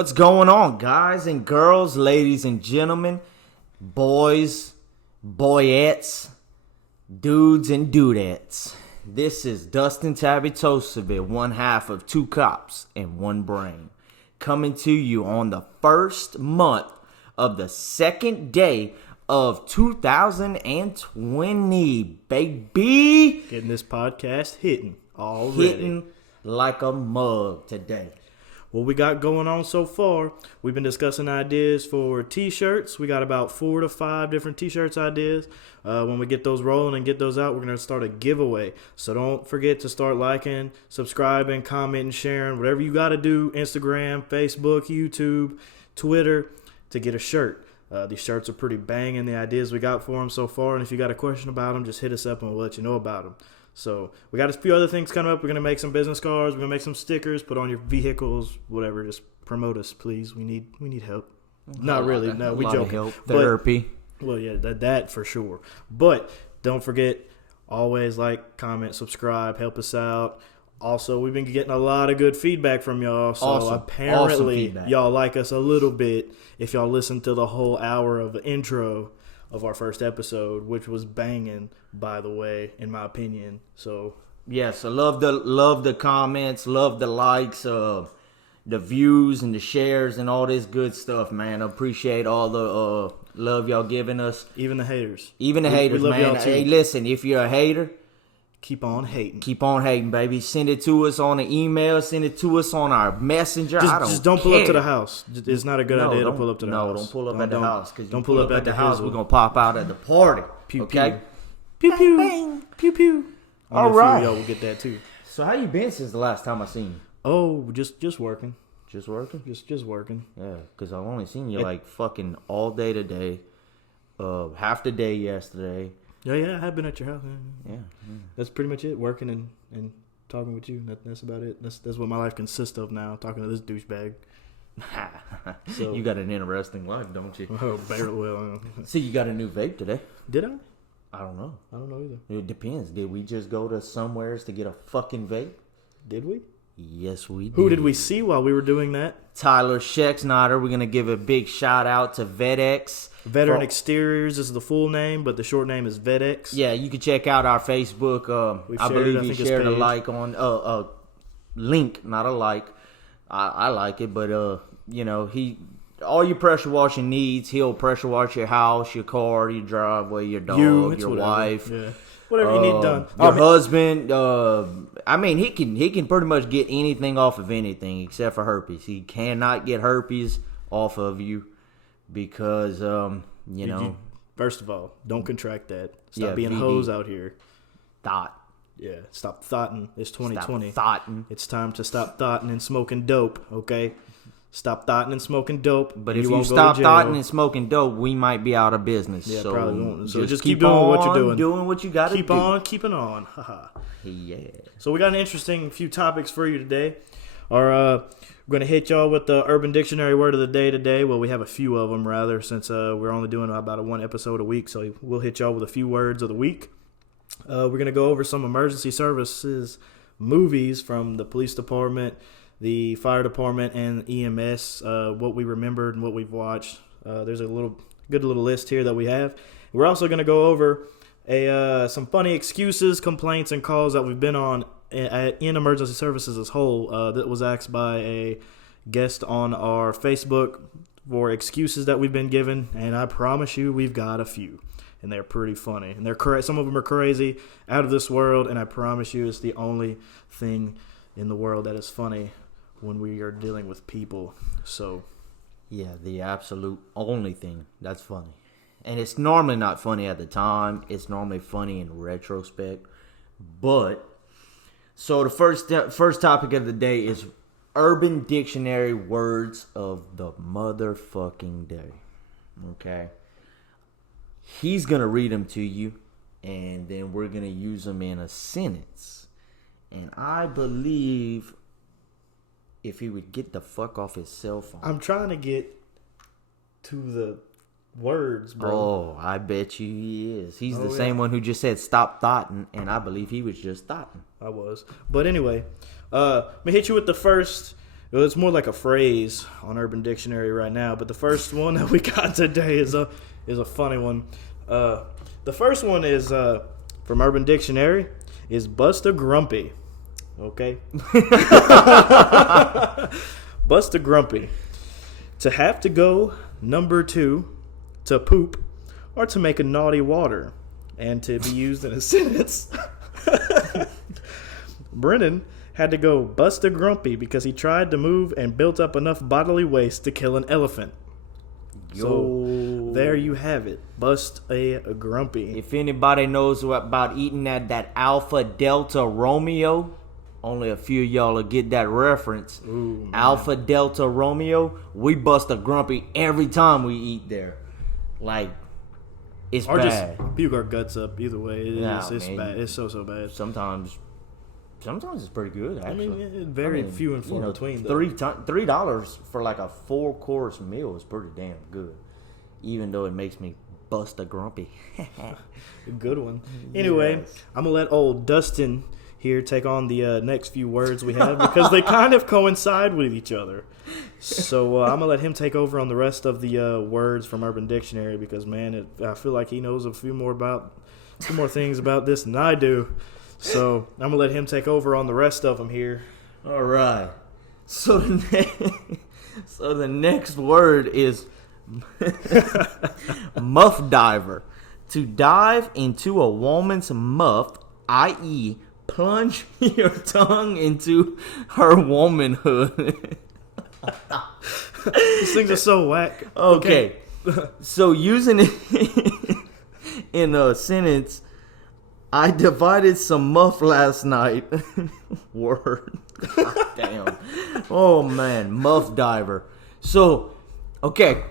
What's going on, guys and girls, ladies and gentlemen, boys, boyettes, dudes and dudettes? This is Dustin Tabitosevich, one half of Two Cops and One Brain, coming to you on the first month of the second day of 2020, baby. Getting this podcast hitting already. Hitting like a mug today. What we got going on so far, we've been discussing ideas for t-shirts. We got about 4 to 5 different t-shirts ideas. When we get those rolling and get those out, we're going to start a giveaway. So don't forget to start liking, subscribing, commenting, sharing, whatever you got to do, Instagram, Facebook, YouTube, Twitter, to get a shirt. These shirts are pretty banging, the ideas we got for them so far. And if you got a question about them, just hit us up and we'll let you know about them. So we got a few other things coming up. We're going to make some business cards. We're going to make some stickers, put on your vehicles, whatever. Just promote us, please. We need help. Not really. No, we joking. Help. Therapy. Well, yeah, that for sure. But don't forget, always like, comment, subscribe, help us out. Also, we've been getting a lot of good feedback from y'all. So apparently y'all like us a little bit if y'all listen to the whole hour of the intro of our first episode, which was banging, by the way, in my opinion. So yes, I love the comments, love the likes, the views and the shares and all this good stuff, man. I appreciate all the love y'all giving us. Even the haters. Even the haters, love man. y'all too. Hey, listen, if you're a hater, keep on hating. keep on hating, baby. Send it to us on an email. Send it to us on our messenger. Just don't pull up to the house. It's not a good idea to pull up to the house. No, don't pull up at the house. Because don't pull up at the house. We're going to pop out at the party. Pew, okay? Pew, pew. Bang. Pew, pew. All right. Y'all will get that too. So how you been since the last time I seen you? Oh, just working. Just working? Just working. Yeah, because I've only seen you like fucking all day today. Half the day yesterday. Yeah, I have been at your house. Yeah. That's pretty much it. Working and talking with you. That's about it. That's what my life consists of now. Talking to this douchebag. So you got an interesting life, don't you? Oh, barely. Well, See, you got a new vape today. did I? I don't know. I don't know either. It depends. Did we just go to somewheres to get a fucking vape? Did we? Yes, we did. Who did we see while we were doing that? Tyler Schexnayder. We're going to give a big shout out to VetX. Veteran Exteriors is the full name, but the short name is VetX. Yeah, you can check out our Facebook. I believe he shared a like on link, not a like. I like it, but all your pressure washing needs, he'll pressure wash your house, your car, your driveway, your dog, your wife. Yeah. Whatever you need done. Your husband. He can pretty much get anything off of anything except for herpes. He cannot get herpes off of you because First of all, don't contract that. Stop being hoes out here. Thought. Yeah, stop thoughting. It's 2020. Stop thoughting. It's time to stop thoughting and smoking dope, okay? Stop thoughting and smoking dope. But if you stop thoughting and smoking dope, we might be out of business. Yeah, so probably won't. So just keep doing on what you're doing. Doing what you got to do. Keep on keeping on. Haha. Yeah. So we got an interesting few topics for you today. We're going to hit y'all with the Urban Dictionary word of the day today. Well, we have a few of them, rather, since we're only doing about one episode a week. So we'll hit y'all with a few words of the week. We're going to go over some emergency services movies from the police department, the fire department, and EMS, what we remembered and what we've watched. There's a good little list here that we have. We're also going to go over some funny excuses, complaints, and calls that we've been on in emergency services as whole. That was asked by a guest on our Facebook for excuses that we've been given, and I promise you we've got a few. And they're pretty funny. And some of them are crazy, out of this world, and I promise you it's the only thing in the world that is funny when we are dealing with people. So, yeah, the absolute only thing that's funny. And it's normally not funny at the time. It's normally funny in retrospect. But, so the first topic of the day is Urban Dictionary words of the motherfucking day. Okay? He's going to read them to you, and then we're going to use them in a sentence. And I believe if he would get the fuck off his cell phone. I'm trying to get to the words, bro. Oh, I bet you he is. He's the same one who just said stop thoughting, and I believe he was just thoughting. I was. But anyway, let me hit you with the first Well, it's more like a phrase on Urban Dictionary right now. But the first one that we got today is a funny one. The first one is from Urban Dictionary is Busta Grumpy. Okay. Busta Grumpy. To have to go number 2, to poop, or to make a naughty water, and to be used in a sentence. Brennan had to go Busta Grumpy because he tried to move and built up enough bodily waste to kill an elephant. Yo. So there you have it. Bust a grumpy. If anybody knows about eating that Alpha Delta Romeo, only a few of y'all will get that reference. Ooh, Alpha Delta Romeo, we bust a grumpy every time we eat there. Like, it's or bad. just puke our guts up. Either way, it's man. bad. It's so bad. Sometimes it's pretty good, actually. I mean, very few and far between. Though. $3 for like a 4-course meal is pretty damn good. Even though it makes me bust a grumpy. A good one. Anyway, Yes. I'm gonna let old Dustin here take on the next few words we have because they kind of coincide with each other. So I'm gonna let him take over on the rest of the words from Urban Dictionary because man, I feel like he knows a few more things about this than I do. So I'm gonna let him take over on the rest of them here. All right. So the next word is muff diver. To dive into a woman's muff, i.e., plunge your tongue into her womanhood. These things are so whack. Okay. So using it in a sentence, I divided some muff last night. Word. God damn. Oh man, muff diver. So, okay.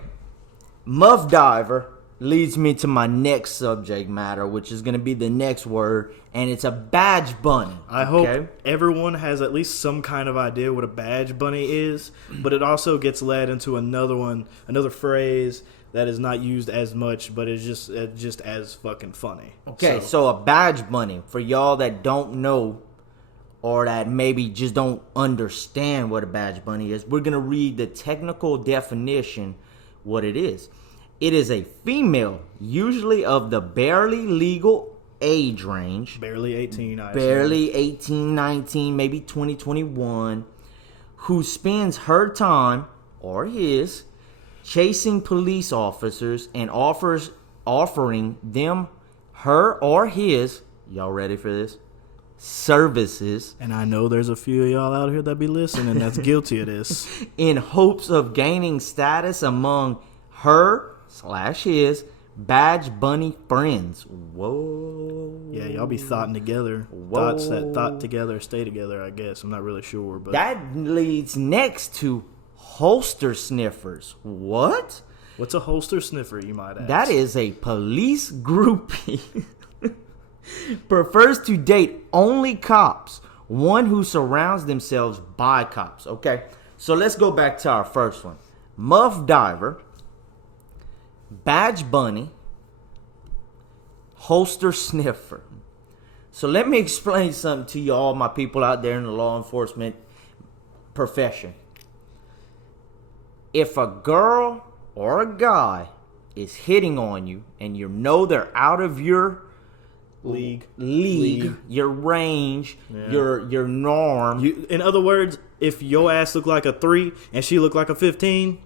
Muff diver leads me to my next subject matter, which is going to be the next word, and it's a badge bunny. I hope everyone has at least some kind of idea what a badge bunny is, but it also gets led into another phrase that is not used as much, but it's just as fucking funny. Okay, so a badge bunny, for y'all that don't know or that maybe just don't understand what a badge bunny is, we're going to read the technical definition, what it is. It is a female, usually of the barely legal age range. Barely 18, I assume. Barely 18, 19, maybe 20, 21, who spends her time, or his, chasing police officers and offering them her or his, y'all ready for this, services, And I know there's a few of y'all out here that be listening that's guilty of this. in hopes of gaining status among her/his badge bunny friends. Whoa. Yeah, y'all be thoughting together. Whoa. Thoughts that thought together stay together, I guess. I'm not really sure, but That leads next to holster sniffers. What? what's a holster sniffer, you might ask? That is a police groupie. Prefers to date only cops. One who surrounds themselves by cops. Okay, so let's go back to our first one. Muff diver, badge bunny, holster sniffer. So let me explain something to you all, my people out there in the law enforcement profession. If a girl or a guy is hitting on you and you know they're out of your League. your range, Yeah. your norm, In other words, if your ass look like a 3 and she look like a 15,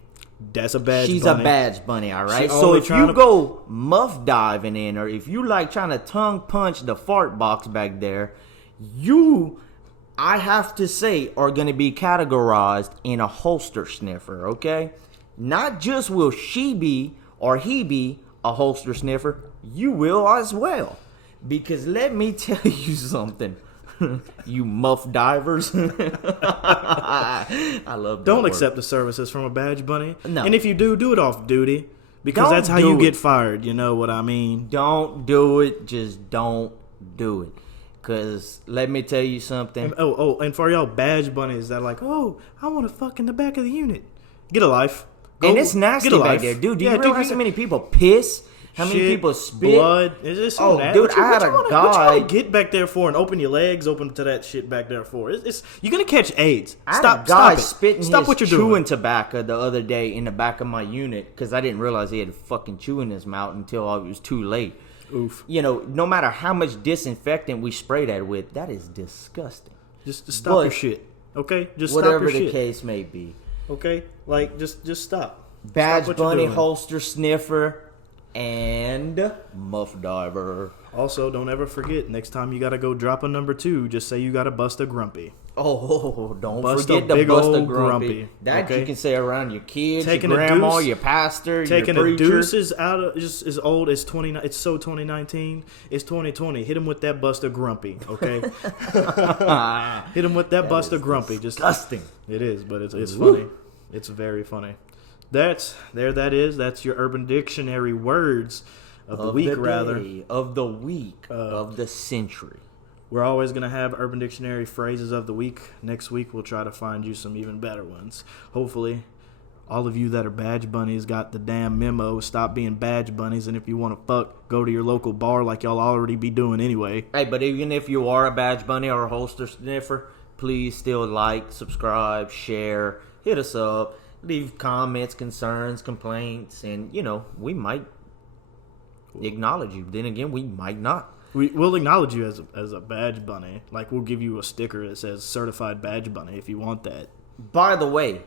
that's a badge she's bunny. a badge bunny, all right? She So only if trying you to- go muff diving in, or if you like trying to tongue punch the fart box back there, I have to say, are going to be categorized in a holster sniffer, okay? Not just will she be or he be a holster sniffer, you will as well. Because let me tell you something, you muff divers. I love that Don't word. accept the services from a badge bunny. No. And if you do it off duty. Because Don't that's how do you it. get fired. You know what I mean? Don't do it. Just don't do it. Because let me tell you something. And for y'all badge bunnies that are like, oh, I want to fuck in the back of the unit. Get a life. And it's nasty get a back life. there. Dude, do you Yeah, realize how many people piss How many shit, people spit? blood. Is this so nasty? Dude, I had a What guy. you wanna get back there for and open your legs open to that shit back there for? It's you're gonna catch AIDS. I had Stop, a guy stop it. spitting Stop his what you're chewing doing. tobacco the other day in the back of my unit because I didn't realize he had fucking chew in his mouth until it was too late. Oof. You know, no matter how much disinfectant we spray that with, that is disgusting. Just stop But your shit. Okay? Just Whatever stop your the shit. case may be. Okay? Like just stop. Badge Stop what you're Bunny, doing. holster sniffer, and muff diver. Also, don't ever forget, next time you gotta go drop a number 2, just say you gotta bust a grumpy. Oh, don't Bust forget a the big bust a old grumpy. grumpy, That okay? you can say around your kids, Taking your a grandma, deuce- your pastor, Taking your a preacher. deuce is out of just as old as 20. It's so 2019. It's 2020. Hit him with that Buster Grumpy, okay? Hit him with that Buster Grumpy. Just Disgusting. it is, but it's Woo. funny. It's very funny. That is. That's your Urban Dictionary words of the week, rather. day, of the week, of the century. We're always going to have Urban Dictionary phrases of the week. Next week, we'll try to find you some even better ones. Hopefully, all of you that are badge bunnies got the damn memo. Stop being badge bunnies. And if you want to fuck, go to your local bar like y'all already be doing anyway. Hey, but even if you are a badge bunny or a holster sniffer, please still like, subscribe, share, hit us up, leave comments, concerns, complaints, and, you know, we might acknowledge you. Then again, we might not. We'll acknowledge you as a badge bunny. Like, we'll give you a sticker that says certified badge bunny if you want that. By the way,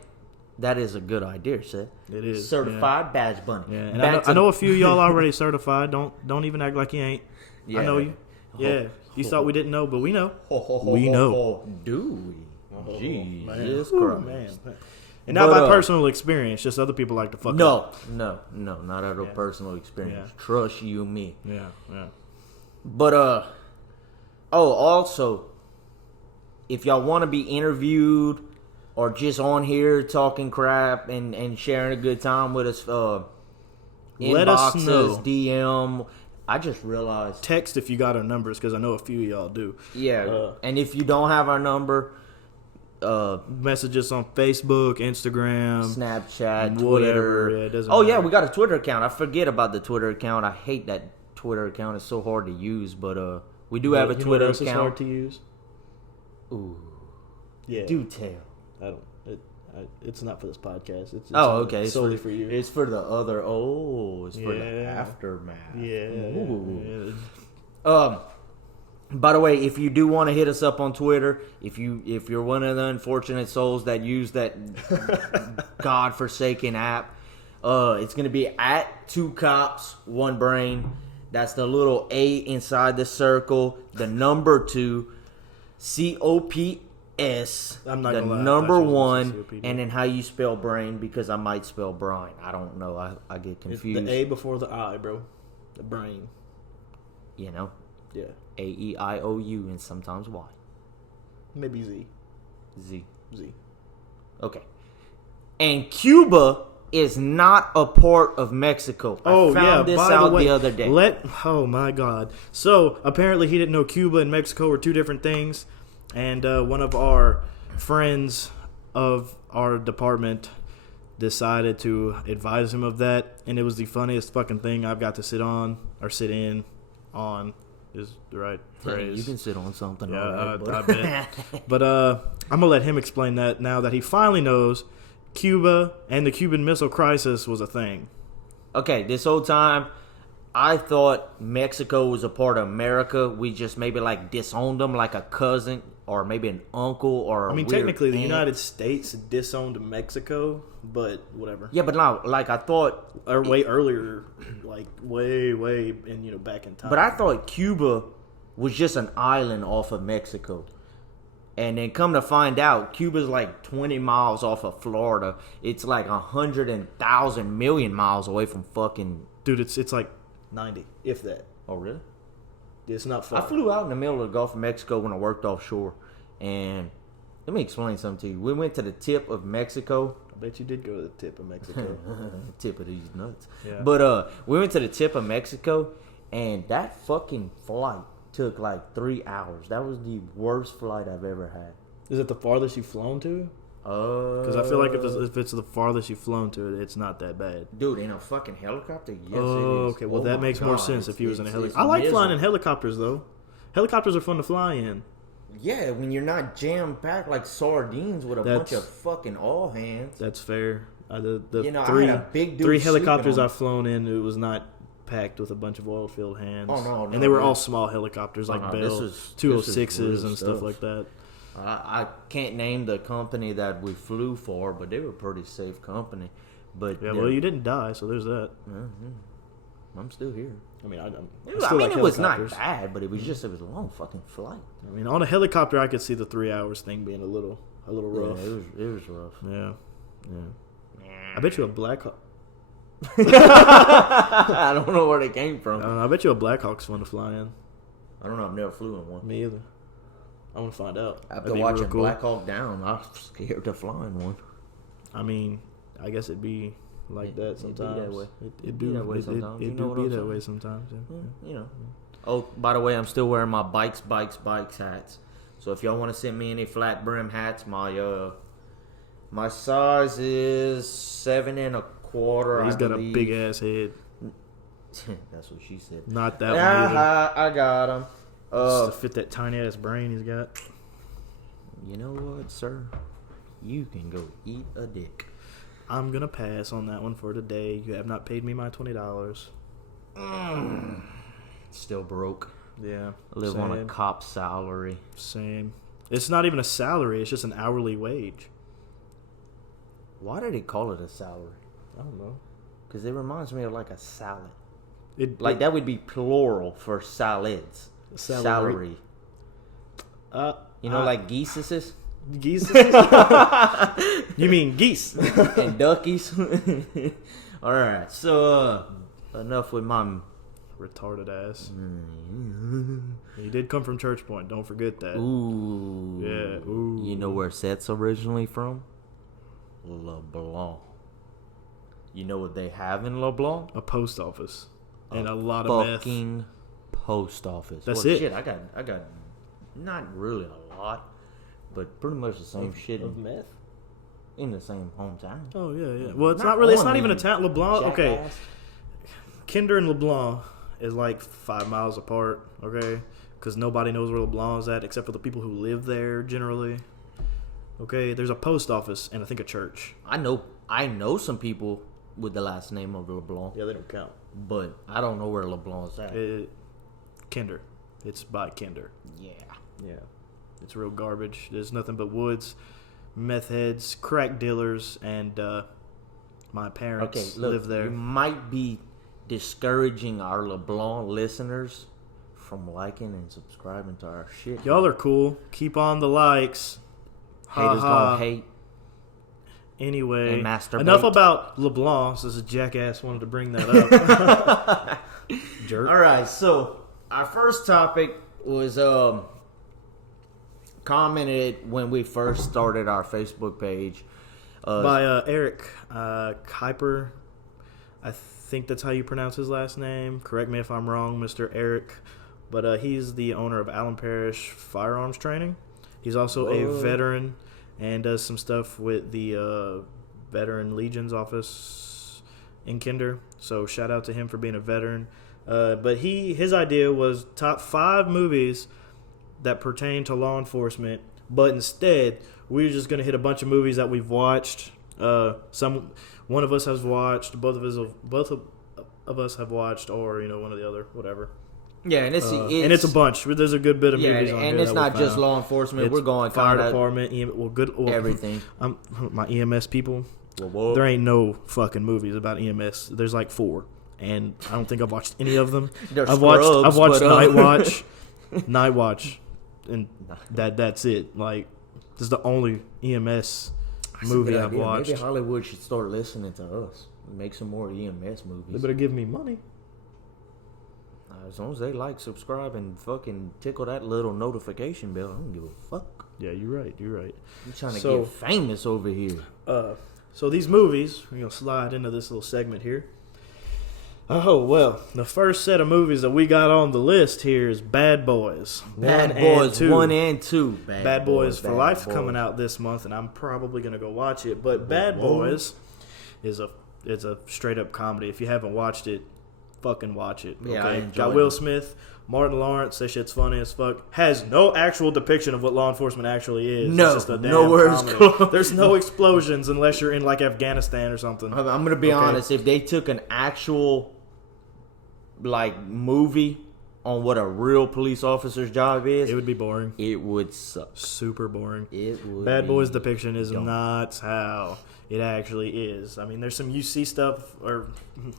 that is a good idea, Seth. It is. Certified badge bunny. Yeah, and Back I know to- a few of y'all already certified. Don't even act like you ain't. I know you. Yeah, you thought we didn't know, but we know. We know. Do we? Jesus Ooh, Christ. man. And not But, by personal experience, just other people like to fuck up. No, not out of personal experience. Yeah. Trust you, me. Yeah. But also, if y'all want to be interviewed or just on here talking crap and sharing a good time with us, Let us inbox know. us, DM. I just realized. Text if you got our numbers, because I know a few of y'all do. Yeah, and if you don't have our number, Message us on Facebook, Instagram, Snapchat, whatever. Twitter. Yeah, it doesn't Oh yeah, matter. we got a Twitter account. I forget about the Twitter account. I hate that Twitter account. It's so hard to use, but we do have a You know Twitter what else is hard account. to use. Ooh, Yeah. do tell. I don't. It's not for this podcast. It's Oh, okay. It's solely for you. It's for the other. Oh, it's for the Yeah. aftermath. Yeah. Ooh. By the way, if you do want to hit us up on Twitter, if you're one of the unfortunate souls that use that godforsaken app, it's gonna be at 2 Cops 1 Brain. That's the little A inside the circle, the number 2, COPS. I'm not the gonna lie, I number thought you was gonna say 1, COPD. and then how you spell brain, because I might spell brine. I don't know. I get It's confused. the A before the I, bro. The brain. You know, Yeah. AEIOU and sometimes Y. Maybe Z. Z. Z. Okay. And Cuba is not a part of Mexico. Oh, I found yeah. this by out the way, other day. Oh, my God. So, apparently he didn't know Cuba and Mexico were two different things. And one of our friends of our department decided to advise him of that. And it was the funniest fucking thing I've got to sit in on is the right phrase. You can sit on something. Yeah, all right, I bet. But I'm going to let him explain that now that he finally knows Cuba and the Cuban Missile Crisis was a thing. Okay, this whole time, I thought Mexico was a part of America. We just maybe like disowned them like a cousin or maybe an uncle or I mean, a weird technically, the aunt. United States disowned Mexico, but whatever. Yeah, but no, like I thought... Or way earlier, like way in, back in time. But I thought Cuba was just an island off of Mexico. And then come to find out, Cuba's like 20 miles off of Florida. It's like 100,000 million miles away from fucking... Dude, it's like 90, if that. Oh, really? It's not I far. flew out in the middle of the Gulf of Mexico when I worked offshore. And let me explain something to you. We went to the tip of Mexico. I bet you did go to the tip of Mexico. Tip of these nuts. Yeah. But we went to the tip of Mexico, and that fucking flight took like 3 hours. That was the worst flight I've ever had. Is it the farthest you've flown to? Because I feel like if it's the farthest you've flown to it, it's not that bad. Dude, in a fucking helicopter? Yes, Oh, it is. okay. Well, Oh that my makes more God. sense if he was in a It's- helicopter. I like flying in miserable. helicopters, though. Helicopters are fun to fly in. Yeah, when you're not jam-packed like sardines with a bunch That's- of fucking all hands. That's fair. The You know, I three, had a big dude three sleeping helicopters on- I've flown in, it was not packed with a bunch of oil-filled hands. Oh, no, and they were no. all small helicopters, like no, Bell this is 206s real and stuff stuff. like that. I can't name the company that we flew for, but they were a pretty safe company. But Yeah, well, you didn't die, so there's that. I'm still here. I mean, I I mean, it was not bad, but it was a long fucking flight. I mean, on a helicopter, I could see the 3 hours thing being a little rough. Yeah, it was rough. Yeah. I bet you a Black Hawk. I don't know where they came I from. don't know. I bet you a Black Hawk's fun to fly in. I don't know. I've never flew in one. Me either. I want to find out. After That'd be watching real cool. Black Hawk Down, I was scared to fly in one. I mean, I guess it'd be like that It'd be that sometimes. way. It It'd be that way sometimes. You It know do what be I'm that saying? way sometimes. Yeah. You know. Oh, by the way, I'm still wearing my bikes hats. So if y'all want to send me any flat brim hats, my size is 7 1/4. He's I got believe. a big ass head. That's what she said. Not that one either. I got him. Just to fit that tiny ass brain he's got. You know what, sir? You can go eat a dick. I'm gonna pass on that one for today. You have not paid me my $20. Still broke. Yeah. Live on a same. cop salary. Same. It's not even a salary. It's just an hourly wage. Why do they call it a salary? I don't know. Because it reminds me of like a salad. Like That would be plural for salads. Salary. Salary. You know, like geeses geese. You mean geese? and duckies. All right. So enough with my. Retarded ass. He did come from Church Point. Don't forget that. Ooh. Yeah. Ooh. You know where Seth's originally from? LeBlanc. You know what they have in LeBlanc? A post office and a lot of meth. Fucking post office. That's Well, it. Shit, I got not really a lot, but pretty much the same shit of meth. in the same hometown. Oh yeah. Well, it's Not not really. It's on not even a me, town. LeBlanc. Okay. Jackass. Kinder and LeBlanc is like 5 miles apart. Okay, because nobody knows where LeBlanc is at except for the people who live there generally. Okay, there's a post office and I think a church. I know some people with the last name of LeBlanc, Yeah, they don't count. but I don't know where LeBlanc is at. Kinder. It's by Kinder. Yeah. Yeah. It's real garbage. There's nothing but woods, meth heads, crack dealers, and my parents Okay, look, live there. you might be discouraging our LeBlanc listeners from liking and subscribing to our shit. Y'all are cool. Keep on the likes. haters Ha ha. gonna hate. Anyway, And masturbate. enough about LeBlanc. Since a jackass wanted to bring that up. Jerk. All right, so our first topic was commented when we first started our Facebook page. By Eric Kuiper. I think that's how you pronounce his last name. Correct me if I'm wrong, Mr. Eric. But he's the owner of Allen Parish Firearms Training. He's also a veteran and does some stuff with the Veteran Legion's office in Kinder. So shout out to him for being a veteran. But his idea was top 5 movies that pertain to law enforcement. But instead, we're just going to hit a bunch of movies that we've watched. One of us has watched, both of us have watched, or one or the other, whatever. Yeah, and it's a bunch. There's a good bit of movies on here. and it's that not we just found. law enforcement. We're It's going fire kind of department, everything. My EMS people. Whoa. There ain't no fucking movies about EMS. There's like 4, and I don't think I've watched any of them. They're I've watched scrubs, but, Night Watch, and that's it. Like, this is the only EMS That's a movie good I've idea. watched. Maybe Hollywood should start listening to us. Make some more EMS They movies. better give me money. As long as they like, subscribe, and fucking tickle that little notification bell, I don't give a fuck. Yeah, you're right. I'm trying to So- get famous over here. So these movies, we're gonna slide into this little segment here. Oh, well, the first set of movies that we got on the list here is Bad Boys. Bad 1 Boys and 2. 1 and 2. Bad Boys for Bad Life Boys. coming out this month, and I'm probably going to go watch it. But Bad Boys is a straight-up comedy. If you haven't watched it, fucking watch it. Yeah, I Okay? enjoyed Got Will it. Smith, Martin Lawrence. That shit's funny as fuck. Has no actual depiction of what law enforcement actually is. No, it's just a damn nowhere comedy. close. There's no explosions unless you're in like Afghanistan or something. I'm gonna be Okay. honest. If they took an actual like movie on what a real police officer's job is, It would be boring. it would suck. Super boring. It would. Bad be Boys depiction is dumb. not how it actually is. I mean, there's some UC stuff or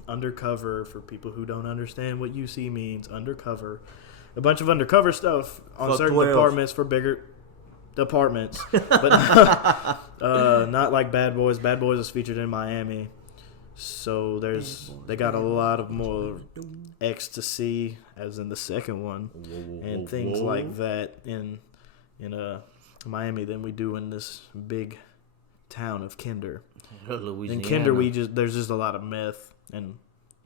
undercover for people who don't understand what UC means. Undercover, a bunch of undercover stuff on Fuck certain 12. departments for bigger departments, but not like Bad Boys. Bad Boys is featured in Miami, so they got a lot of more ecstasy, as in the second one, and things like that in Miami than we do in this big town of Kinder. Louisiana. In Kinder, there's just a lot of meth and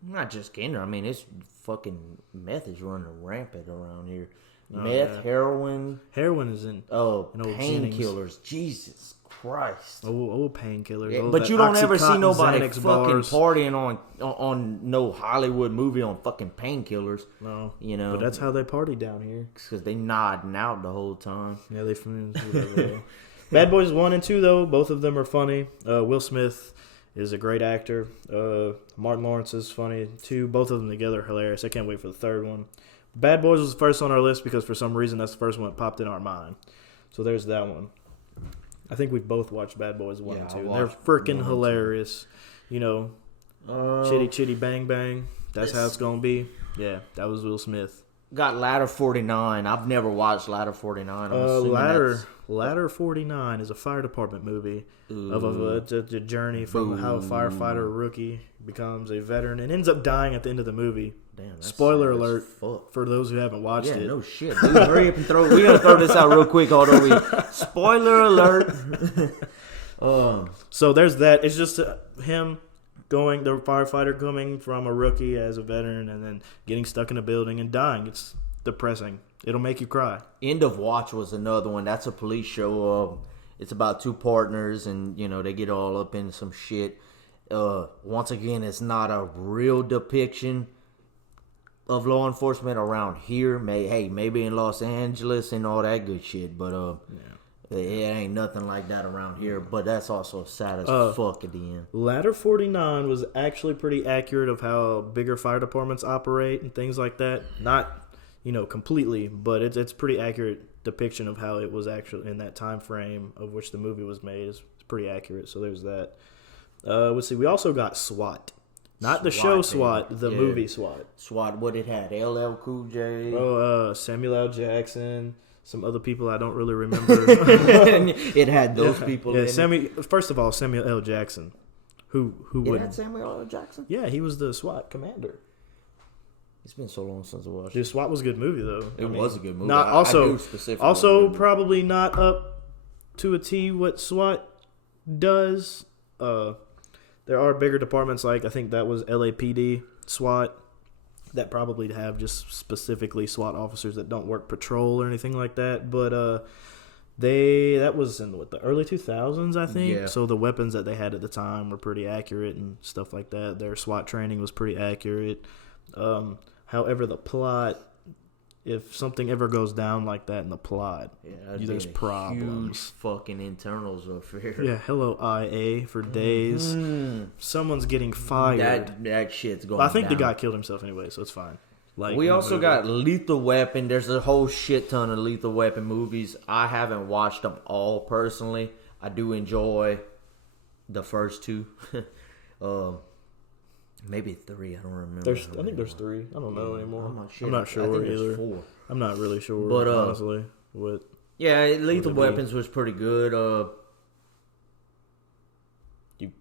Not just Kinder. I mean, it's fucking meth is running rampant around here. Oh, Meth, yeah. heroin, heroin is in oh, And old Jennings. painkillers. Jesus Christ. old painkillers. Yeah, old but that you don't ever see Oxycontin, nobody Xanax fucking bars. partying on no Hollywood movie on fucking painkillers. No, You know, but that's how they party down here. because they nodding out the whole time. Yeah, they whatever. Bad Boys 1 and 2 though, both of them are funny. Will Smith is a great actor. Martin Lawrence is funny too. Both of them together are hilarious. I can't wait for the third one. Bad Boys was first on our list because for some reason that's the first one that popped in our mind. So there's that one. I think we've both watched Bad Boys 1 Yeah, and I 2. They're watched freaking 1 and 2. hilarious. You know, chitty chitty bang bang. That's how it's gonna be. Yeah, that was Will Smith. Got Ladder 49. I've never watched Ladder 49. I'm assuming that's- Ladder 49 is a fire department movie of a journey from how a firefighter rookie becomes a veteran and ends up dying at the end of the movie. Damn, that's Spoiler sad as alert fuck. for those who haven't watched Yeah, it. no shit. Dude, hurry up and we're gonna throw this out real quick, although we spoiler alert. So there's that. It's just him going, the firefighter coming from a rookie as a veteran and then getting stuck in a building and dying. It's depressing. It'll make you cry. End of Watch was another one. That's a police show. It's about two partners, and they get all up in some shit. Once again, it's not a real depiction of law enforcement around here. Maybe in Los Angeles and all that good shit, but it ain't nothing like that around here. But that's also sad as fuck at the end. Ladder 49 was actually pretty accurate of how bigger fire departments operate and things like that. Not, completely, but it's pretty accurate depiction of how it was actually in that time frame of which the movie was made. It's pretty accurate. So there's that. Let's see. We also got SWAT. Not the show SWAT, baby. the Yeah. movie SWAT. SWAT, what it had? LL Cool J. Samuel L. Jackson. Some other people I don't really remember. It had those people in it. First of all, Samuel L. Jackson. Who It would? had Samuel L. Jackson? Yeah, he was the SWAT commander. It's been so long since I watched Dude, it. SWAT was a good movie though. It was a good movie. Not I do specifically also remember. probably not up to a T what SWAT does. There are bigger departments like I think that was LAPD SWAT that probably have just specifically SWAT officers that don't work patrol or anything like that. But that was in the early 2000s I think. Yeah. So the weapons that they had at the time were pretty accurate and stuff like that. Their SWAT training was pretty accurate. However, the plot, if something ever goes down like that in the plot, that'd there's be a problems. Huge fucking internals affair. Yeah, hello IA for days. Someone's getting fired. That shit's going. I think the down. guy killed himself anyway, so it's fine. Like We in the also movie. got Lethal Weapon. There's a whole shit ton of Lethal Weapon movies. I haven't watched them all personally. I do enjoy the first two. Maybe three. I don't remember. I think there's 3. I don't know anymore. I'm not sure. I'm not I sure think there's either. 4. I'm not really sure, But, honestly. What? Yeah, Lethal it be? Weapons was pretty good. You-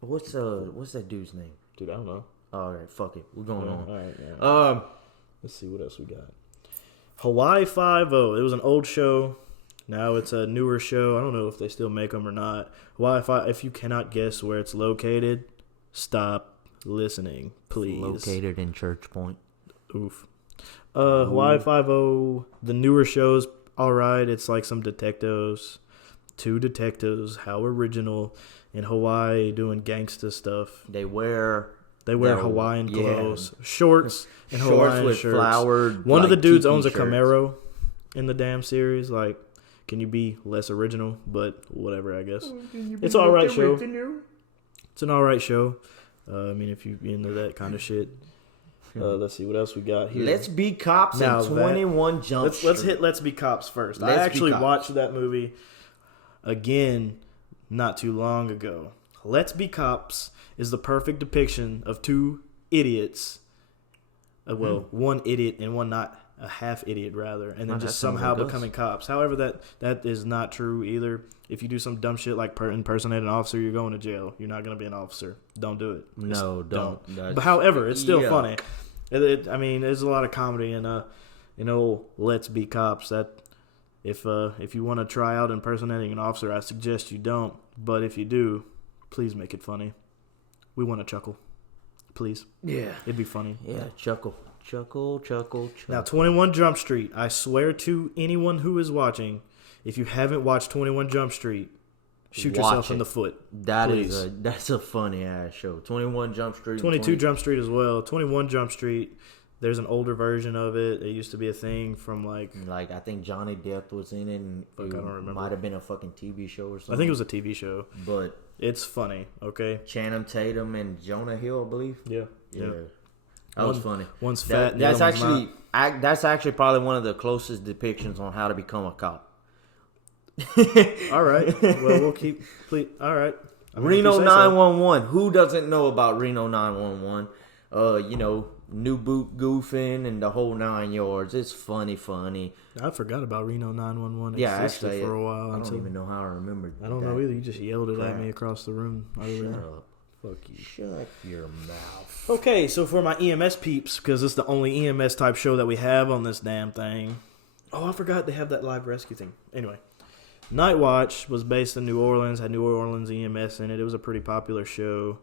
What's that dude's name? Dude, I don't know. All right, fuck it. We're going on. All right, yeah. Let's see what else we got. Hawaii Five-0. It was an old show. Now it's a newer show. I don't know if they still make them or not. Hawaii Five. If you cannot guess where it's located, stop. listening, please. Located in Church Point. Oof. Hawaii Five-0, the newer show's all right. It's like some detectives, two detectives, how original, in Hawaii doing gangsta stuff. They wear Hawaiian clothes, shorts, and shorts Hawaiian with shirts. flowered. One of the like, dudes tiki owns a shirts. Camaro in the damn series. Like, can you be less original? But whatever, I guess. It's an all right show. It's an all right show. I mean, if you're into that kind of shit. Let's see what else we got here. Let's Be Cops Now and 21 Jump Street. Let's hit Let's Be Cops first. I Let's Be actually Cops. watched that movie again not too long ago. Let's Be Cops is the perfect depiction of two idiots. One idiot and one not a half idiot, rather, and then Oh, just that sounds somehow like us. becoming cops. However, that is not true either. If you do some dumb shit like impersonate an officer, you're going to jail. You're not going to be an officer. Don't do it. No, don't. But however, it's still Yeah. funny. I mean, there's a lot of comedy in Let's Be Cops. That if you want to try out impersonating an officer, I suggest you don't. But if you do, please make it funny. We want to chuckle, please. Yeah. It'd be funny. Yeah, chuckle. Now, 21 Jump Street. I swear to anyone who is watching, if you haven't watched 21 Jump Street, shoot Watch yourself in it. the foot. That's a funny ass show. 21 Jump Street. 22 Jump Street as well. 21 Jump Street. There's an older version of it. It used to be a thing from like I think Johnny Depp was in it, and I don't remember. Might have been a fucking TV show or something. I think it was a TV show. But It's funny, okay? Channing Tatum and Jonah Hill, I believe. Yeah. That was funny. One's fat. and the That's other one's actually that's actually probably one of the closest depictions on how to become a cop. not. All right. Well, we'll keep. Please. All right. I mean, if Reno you say so. 911. Who doesn't know about Reno 911? New boot goofing and the whole 9 yards. It's funny. I forgot about Reno 911. Yeah, Existed actually, for a while. I don't even know how I remembered. I don't know either. You just yelled it at crap. me across the room. Shut up. Fuck you. Shut your mouth. Okay, so for my EMS peeps, because it's the only EMS type show that we have on this damn thing. Oh, I forgot they have that live rescue thing. Anyway, Night Watch was based in New Orleans, had New Orleans EMS in it. It was a pretty popular show.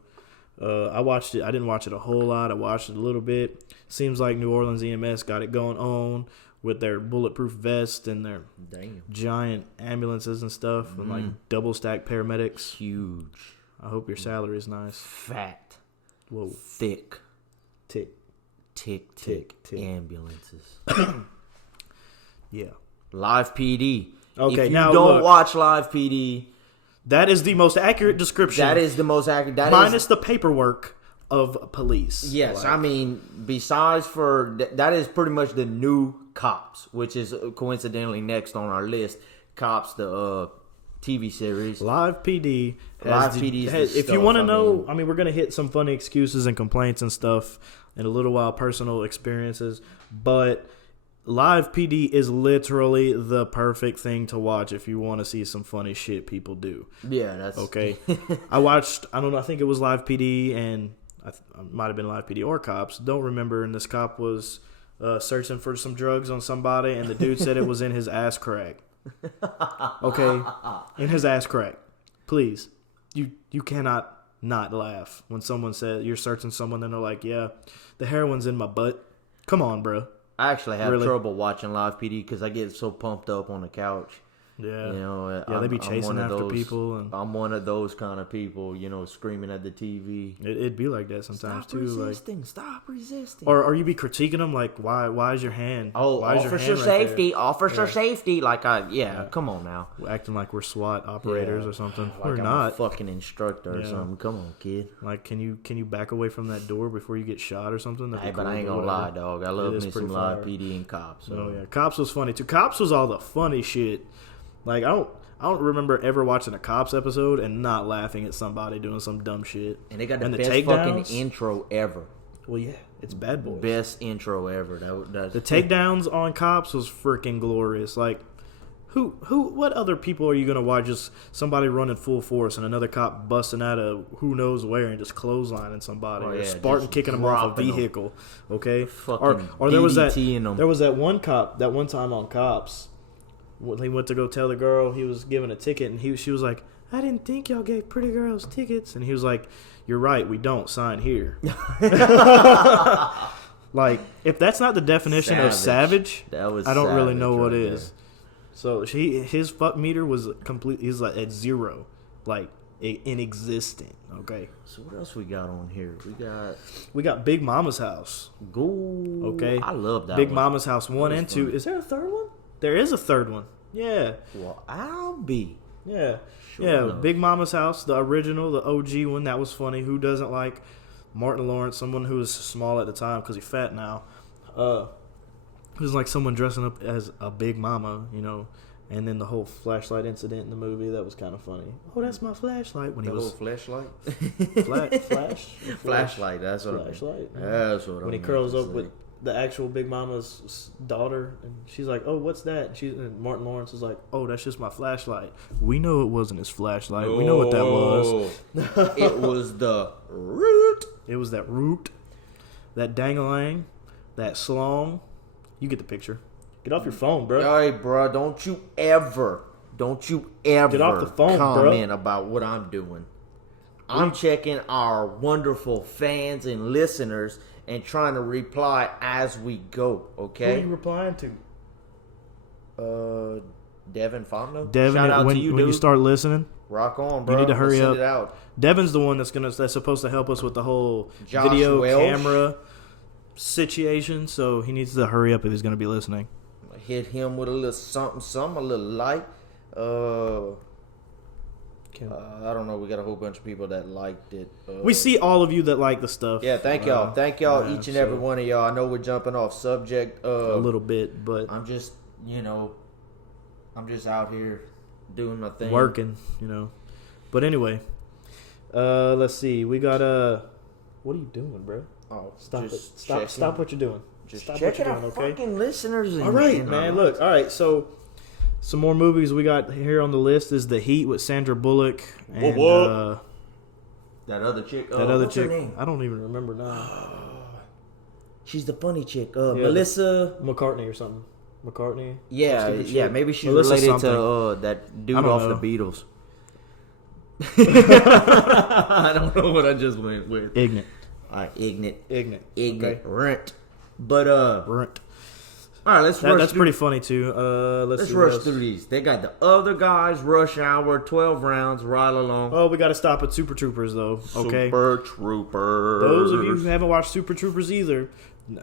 I watched it. I didn't watch it a whole lot. I watched it a little bit. Seems like New Orleans EMS got it going on with their bulletproof vest and their giant ambulances and stuff, and like double stack paramedics. Huge. I hope your salary is nice. Fat. Whoa. Thick. Tick. Tick. Ambulances. Yeah. Live PD. Okay, if you now don't look. watch Live PD, That is the most accurate description. that is the most accurate. minus the paperwork of police. Yes, Like, I mean, besides that is pretty much the new Cops, which is coincidentally next on our list. Cops, the TV series. Live PD. Live PD is the if you stuff, want to I know, mean. I mean, we're gonna hit some funny excuses and complaints and stuff in a little while, personal experiences, but Live PD is literally the perfect thing to watch if you want to see some funny shit people do. Yeah, that's Okay. I think it was Live PD, and I might have been Live PD or Cops. Don't remember. And this cop was searching for some drugs on somebody, and the dude said it was in his ass crack. Okay, in his ass crack. Please, you cannot not laugh when someone says you're searching someone and they're like, yeah, the heroin's in my butt. Come on, bro. I actually have Really? trouble watching Live PD because I get so pumped up on the couch. Yeah. You know, Yeah, they be I'm chasing one of after those- people, and I'm one of those kind of people, screaming at the TV. it'd be like that sometimes Stop too. resisting! Stop resisting! Or you be critiquing them like, why is your hand? Oh, why is your officer hand right there? safety! Officer Yeah. safety! Come on now. Acting like we're SWAT operators Yeah. or something. Like we're I'm not. a fucking instructor or Yeah. something. Come on, kid. Like, can you back away from that door before you get shot or something? That'd be Hey, but cool, I ain't but gonna lie, whatever. dog. I love is me pretty some Live fire. PD and Cops. So. Oh yeah, Cops was funny too. Cops was all the funny shit. Like I don't remember ever watching a Cops episode and not laughing at somebody doing some dumb shit. And they got the And the best fucking takedowns? intro ever. Well, yeah, it's Bad Boys. Best intro ever. That's The takedowns on Cops was freaking glorious. Like, what other people are you gonna watch? Just somebody running full force and another cop busting out of who knows where and just clotheslining somebody, Oh, or yeah, Spartan just kicking them off a dropping 'em. vehicle. Okay, Fucking or there was that DDT-ing 'em. there was that one cop that one time on Cops he went to go tell the girl he was giving a ticket, and she was like, I didn't think y'all gave pretty girls tickets. And he was like, you're right, we don't. Sign here. Like, if that's not the definition of savage, I don't really know what is. So his fuck meter was completely, he's like at 0, like inexistent. Okay. So what else we got on here? We got Big Mama's House. Go. Okay. I love that Big one. Mama's House 1 and 2. funny. Is there a third one? There is a third one. Yeah. Well, I'll be. Yeah. Sure yeah. enough. Big Mama's House, the original, the OG one. That was funny. Who doesn't like Martin Lawrence, someone who was small at the time because he's fat now? It was like someone dressing up as a big mama, you know, and then the whole flashlight incident in the movie, that was kind of funny. Oh, that's my flashlight. When The he was whole flashlight? flashlight. That's what Flashlight. I mean. That's what I When he meant curls to up say. with the actual Big Mama's daughter, and she's like, "Oh, what's that?" And Martin Lawrence is like, "Oh, that's just my flashlight." We know it wasn't his flashlight. We know what that was. It was the root. It was that root, that dangalang, that slong. You get the picture. Get off your phone, bro. All right, bro. Don't you ever Get off the phone, bro. comment about what I'm doing. I'm checking our wonderful fans and listeners and trying to reply as we go, Who are okay? you replying to? Devin Fontenot? Devin, Shout out when to you, when dude. you start listening, Rock on, bro. need to hurry Let's up. Send it out. Devin's the one that's supposed to help us with the whole Josh video Welsh. camera situation. So he needs to hurry up if he's going to be listening. Hit him with a little something, a little light. I don't know. We got a whole bunch of people that liked it. We see all of you that like the stuff. Yeah, thank y'all. Thank y'all, yeah, each and every so- one of y'all. I know we're jumping off subject. A little bit, but I'm just, I'm just out here doing my thing. working, you know. But anyway, let's see. We got what are you doing, bro? Oh, Stop it! just Stop! checking. Stop what you're doing. Just Stop what checking you're our doing. Okay. fucking listeners. All right, man. Look, all right. So, some more movies we got here on the list is The Heat with Sandra Bullock and that other chick. that other what's her chick. name? I don't even remember now. She's the funny chick. Melissa. McCartney or something. McCartney. Yeah, Stupid yeah. shit. Maybe she's Melissa related something. to that dude I don't off know. the Beatles. I don't know what I just went with. Ignorant. All right, ignorant. Okay. But Burnt. all right, let's rush. That's through, pretty funny too. Let's Let's see what rush else. through these. They got the other guys. Rush Hour, 12 rounds, right along. Oh, we got to stop at Super Troopers though. Okay. Super Troopers. Those of you who haven't watched Super Troopers either,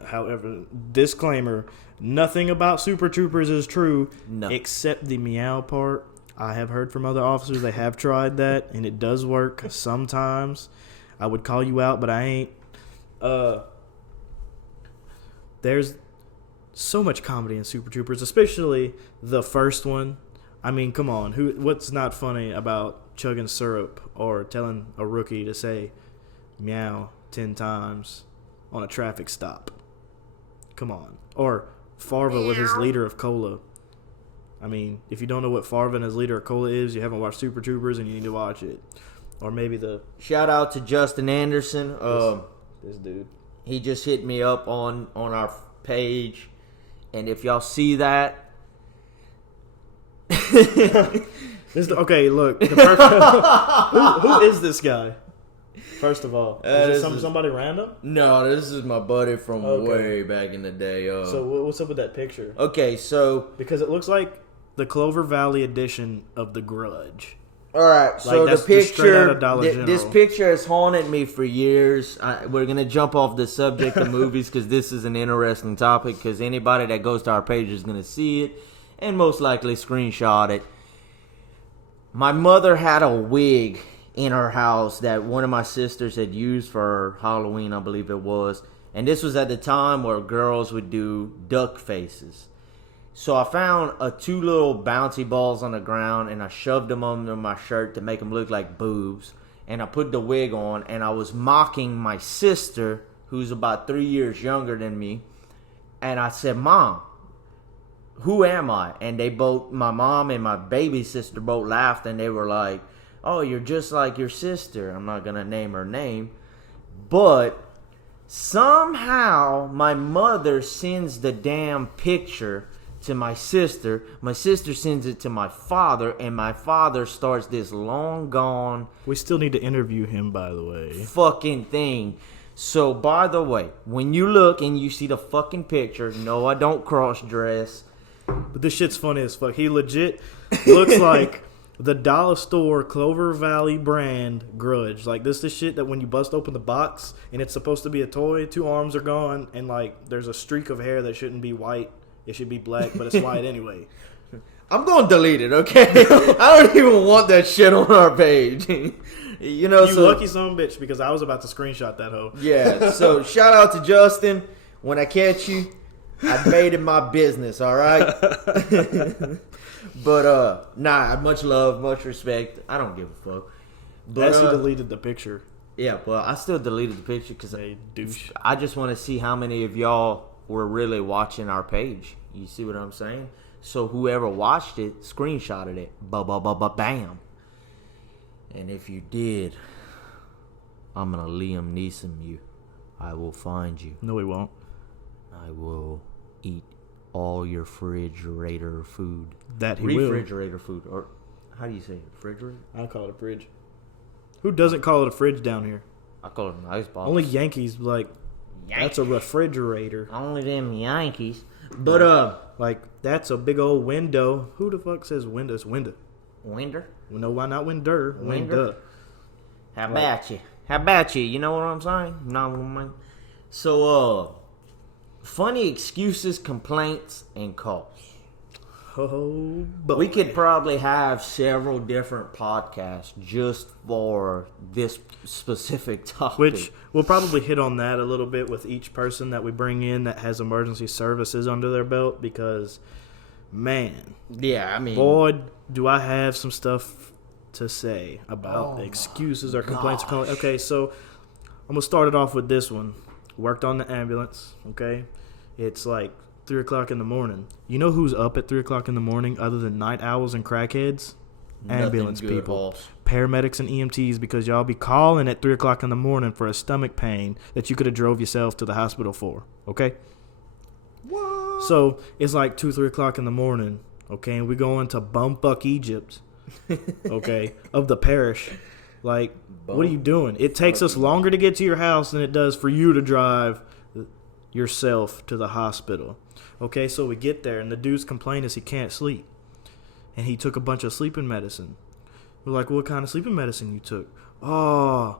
however, disclaimer: nothing about Super Troopers is true, No. except the meow part. I have heard from other officers they have tried that, and it does work sometimes. I would call you out, but I ain't. There's so much comedy in Super Troopers, especially the first one. I mean, come on, what's not funny about chugging syrup or telling a rookie to say meow 10 times on a traffic stop? Come on. Or Farva with his liter of cola. I mean, if you don't know what Farva and his liter of cola is, you haven't watched Super Troopers and you need to watch it. Or maybe Shout out to Justin Anderson. this dude. He just hit me up on our page, and if y'all see that, Okay, look. The perfect, who is this guy? First of all, is it somebody random? no, this is my buddy from Okay. way back in the day. So what's up with that picture? Okay, so Because it looks like the Clover Valley edition of The Grudge. all right, so that's the just straight out picture, of Dollar this General. picture has haunted me for years. We're gonna jump off the subject of movies because this is an interesting topic. Because anybody that goes to our page is gonna see it and most likely screenshot it. My mother had a wig in her house that one of my sisters had used for Halloween, I believe it was. And this was at the time where girls would do duck faces. So I found two little bouncy balls on the ground and I shoved them under my shirt to make them look like boobs. And I put the wig on and I was mocking my sister, who's about 3 years younger than me. And I said, Mom, who am I? And they both, my mom and my baby sister both laughed and they were like, oh, you're just like your sister. I'm not going to name her name. But somehow my mother sends the damn picture to my sister. My sister sends it to my father, and my father starts this long gone We still need to interview him, by the way. fucking thing. So, by the way, when you look and you see the fucking picture, no, I don't cross dress. But this shit's funny as fuck. He legit looks like the dollar store Clover Valley brand Grudge. Like, this is shit that when you bust open the box and it's supposed to be a toy, 2 arms are gone, and like there's a streak of hair that shouldn't be white. It should be black, but it's white anyway. I'm going to delete it, okay? I don't even want that shit on our page. You know, You so lucky son of a bitch, because I was about to screenshot that hoe. yeah. So shout out to Justin. When I catch you, I made it my business. All right. But nah. Much love, much respect. I don't give a fuck. But As he deleted the picture. yeah, well, I still deleted the picture because A douche. I just want to see how many of y'all were really watching our page. You see what I'm saying? So whoever watched it, screenshotted it. Bam. And if you did, I'm gonna Liam Neeson you. I will find you. No, he won't. I will eat all your refrigerator food. That he will. Refrigerator food, or how do you say it? Refrigerator? I call it a fridge. Who doesn't call it a fridge down here? I call it an icebox. Only Yankees, like, that's a refrigerator. Only them Yankees. But Like, that's a big old window. Who the fuck says window? It's window. Winder. No, why not window? Window. How about you? How about you? You know what I'm saying? No, what I mean? So, funny excuses, complaints, and calls. Oh, but We could probably have several different podcasts just for this specific topic. which we'll probably hit on that a little bit with each person that we bring in that has emergency services under their belt, because, man, yeah, I mean, boy, do I have some stuff to say about the excuses or complaints. gosh. Okay, so I'm gonna start it off with this one. Worked on the ambulance. Okay, it's like 3 o'clock in the morning. You know who's up at 3 o'clock in the morning other than night owls and crackheads? nothing Ambulance good, people, boss. paramedics and EMTs, because y'all be calling at 3 o'clock in the morning for a stomach pain that you could have drove yourself to the hospital for. Okay. What? So it's like 2-3 o'clock in the morning. Okay, and we go into bumfuck Egypt. Okay, of the parish. Like, what are you doing? It takes us longer to get to your house than it does for you to drive yourself to the hospital. Okay, so we get there, and the dude's complaint is he can't sleep, and he took a bunch of sleeping medicine. We're like, what kind of sleeping medicine you took? Oh,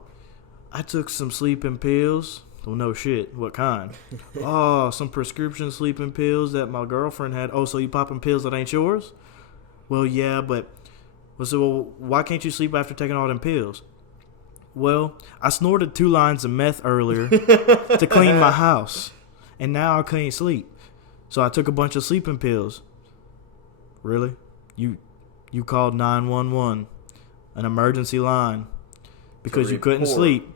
I took some sleeping pills. Well, no shit. What kind? Oh, some prescription sleeping pills that my girlfriend had. Oh, so you popping pills that ain't yours? Well, yeah, but well, why can't you sleep after taking all them pills? Well, I snorted 2 lines of meth earlier to clean my house, and now I can't sleep. So I took a bunch of sleeping pills. Really? You called 911, an emergency line, because you couldn't report. sleep,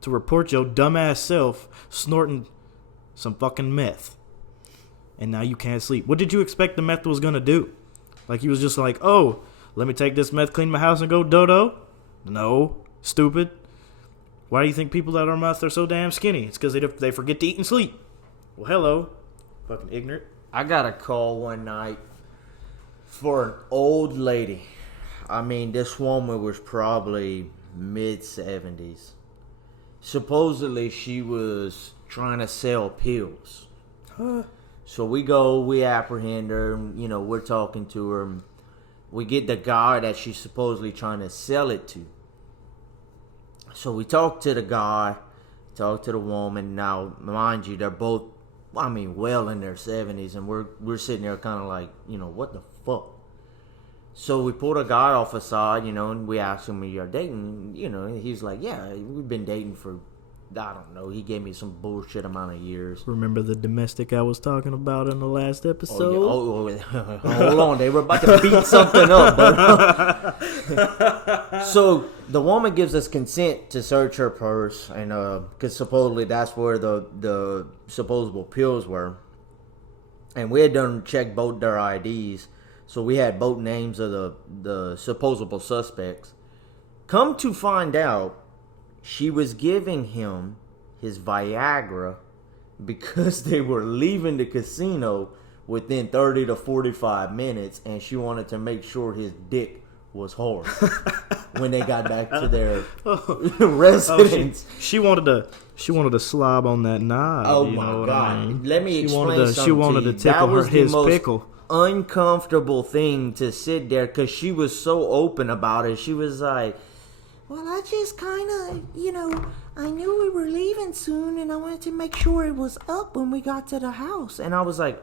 to report your dumbass self snorting some fucking meth. And now you can't sleep. What did you expect the meth was going to do? Like, he was just like, oh, let me take this meth, clean my house, and go dodo? No. Stupid. Why do you think people that are meth are so damn skinny? It's because they forget to eat and sleep. Well, hello. Fucking ignorant. I got a call one night for an old lady. I mean, this woman was probably mid-70s. Supposedly, she was trying to sell pills. So we apprehend her, and, we're talking to her. And we get the guy that she's supposedly trying to sell it to. So we talk to the guy, talk to the woman. Now, mind you, they're both, well in their 70s, and we're sitting there kind of like, what the fuck? So we pull the guy off aside, and we ask him, "You're dating?" He's like, "Yeah, we've been dating for, I don't know." He gave me some bullshit amount of years. Remember the domestic I was talking about in the last episode? Hold on, they were about to beat something up. But so the woman gives us consent to search her purse, and because supposedly that's where the supposable pills were, and we had done check both their IDs, so we had both names of the supposable suspects. Come to find out, she was giving him his Viagra because they were leaving the casino within 30 to 45 minutes, and she wanted to make sure his dick was hard when they got back to their residence. She wanted to slob on that knob. Oh you my know God! I mean? Let me explain something. She wanted to tickle his pickle. Uncomfortable thing to sit there because she was so open about it. She was like, well, I just kind of, I knew we were leaving soon and I wanted to make sure it was up when we got to the house. And I was like,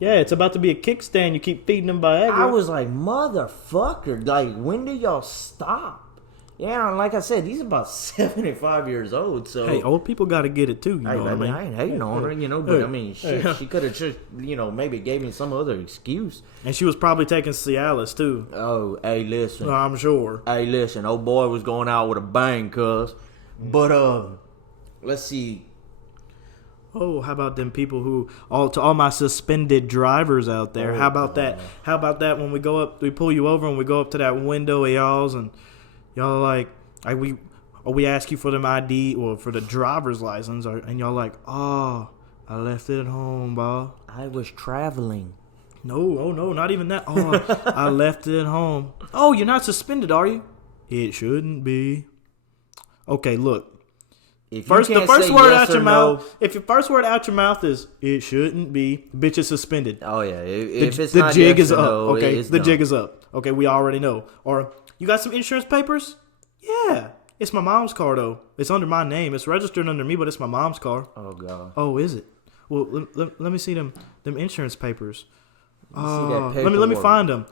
yeah, it's about to be a kickstand. You keep feeding them Viagra. I was like, motherfucker, like, when do y'all stop? Yeah, and like I said, he's about 75 years old, so... Hey, old people got to get it, too, you know what I mean? I ain't hating on her, but, I mean, shit, she could have just, maybe gave me some other excuse. And she was probably taking Cialis, too. Oh, hey, listen. I'm sure. Hey, listen, old boy was going out with a bang, cuz. But, let's see. Oh, how about them people who... to all my suspended drivers out there, how about that? How about that when we go up, we pull you over and we go up to that window of y'all's and... Y'all are like, we ask you for them ID or for the driver's license, and y'all like, oh, I left it at home, boy. I was traveling. No, not even that. Oh, I left it at home. Oh, you're not suspended, are you? It shouldn't be. Okay, look. If the first word out your mouth. If your first word out your mouth is it shouldn't be, the bitch is suspended. Oh yeah, if it's the not jig yes is or up. no, Okay, it's the done. jig is up. Okay, we already know. Or you got some insurance papers? Yeah, it's my mom's car though. It's under my name. It's registered under me, but it's my mom's car. Oh god. Oh, is it? Well, let me see them insurance papers. Let Let me find them.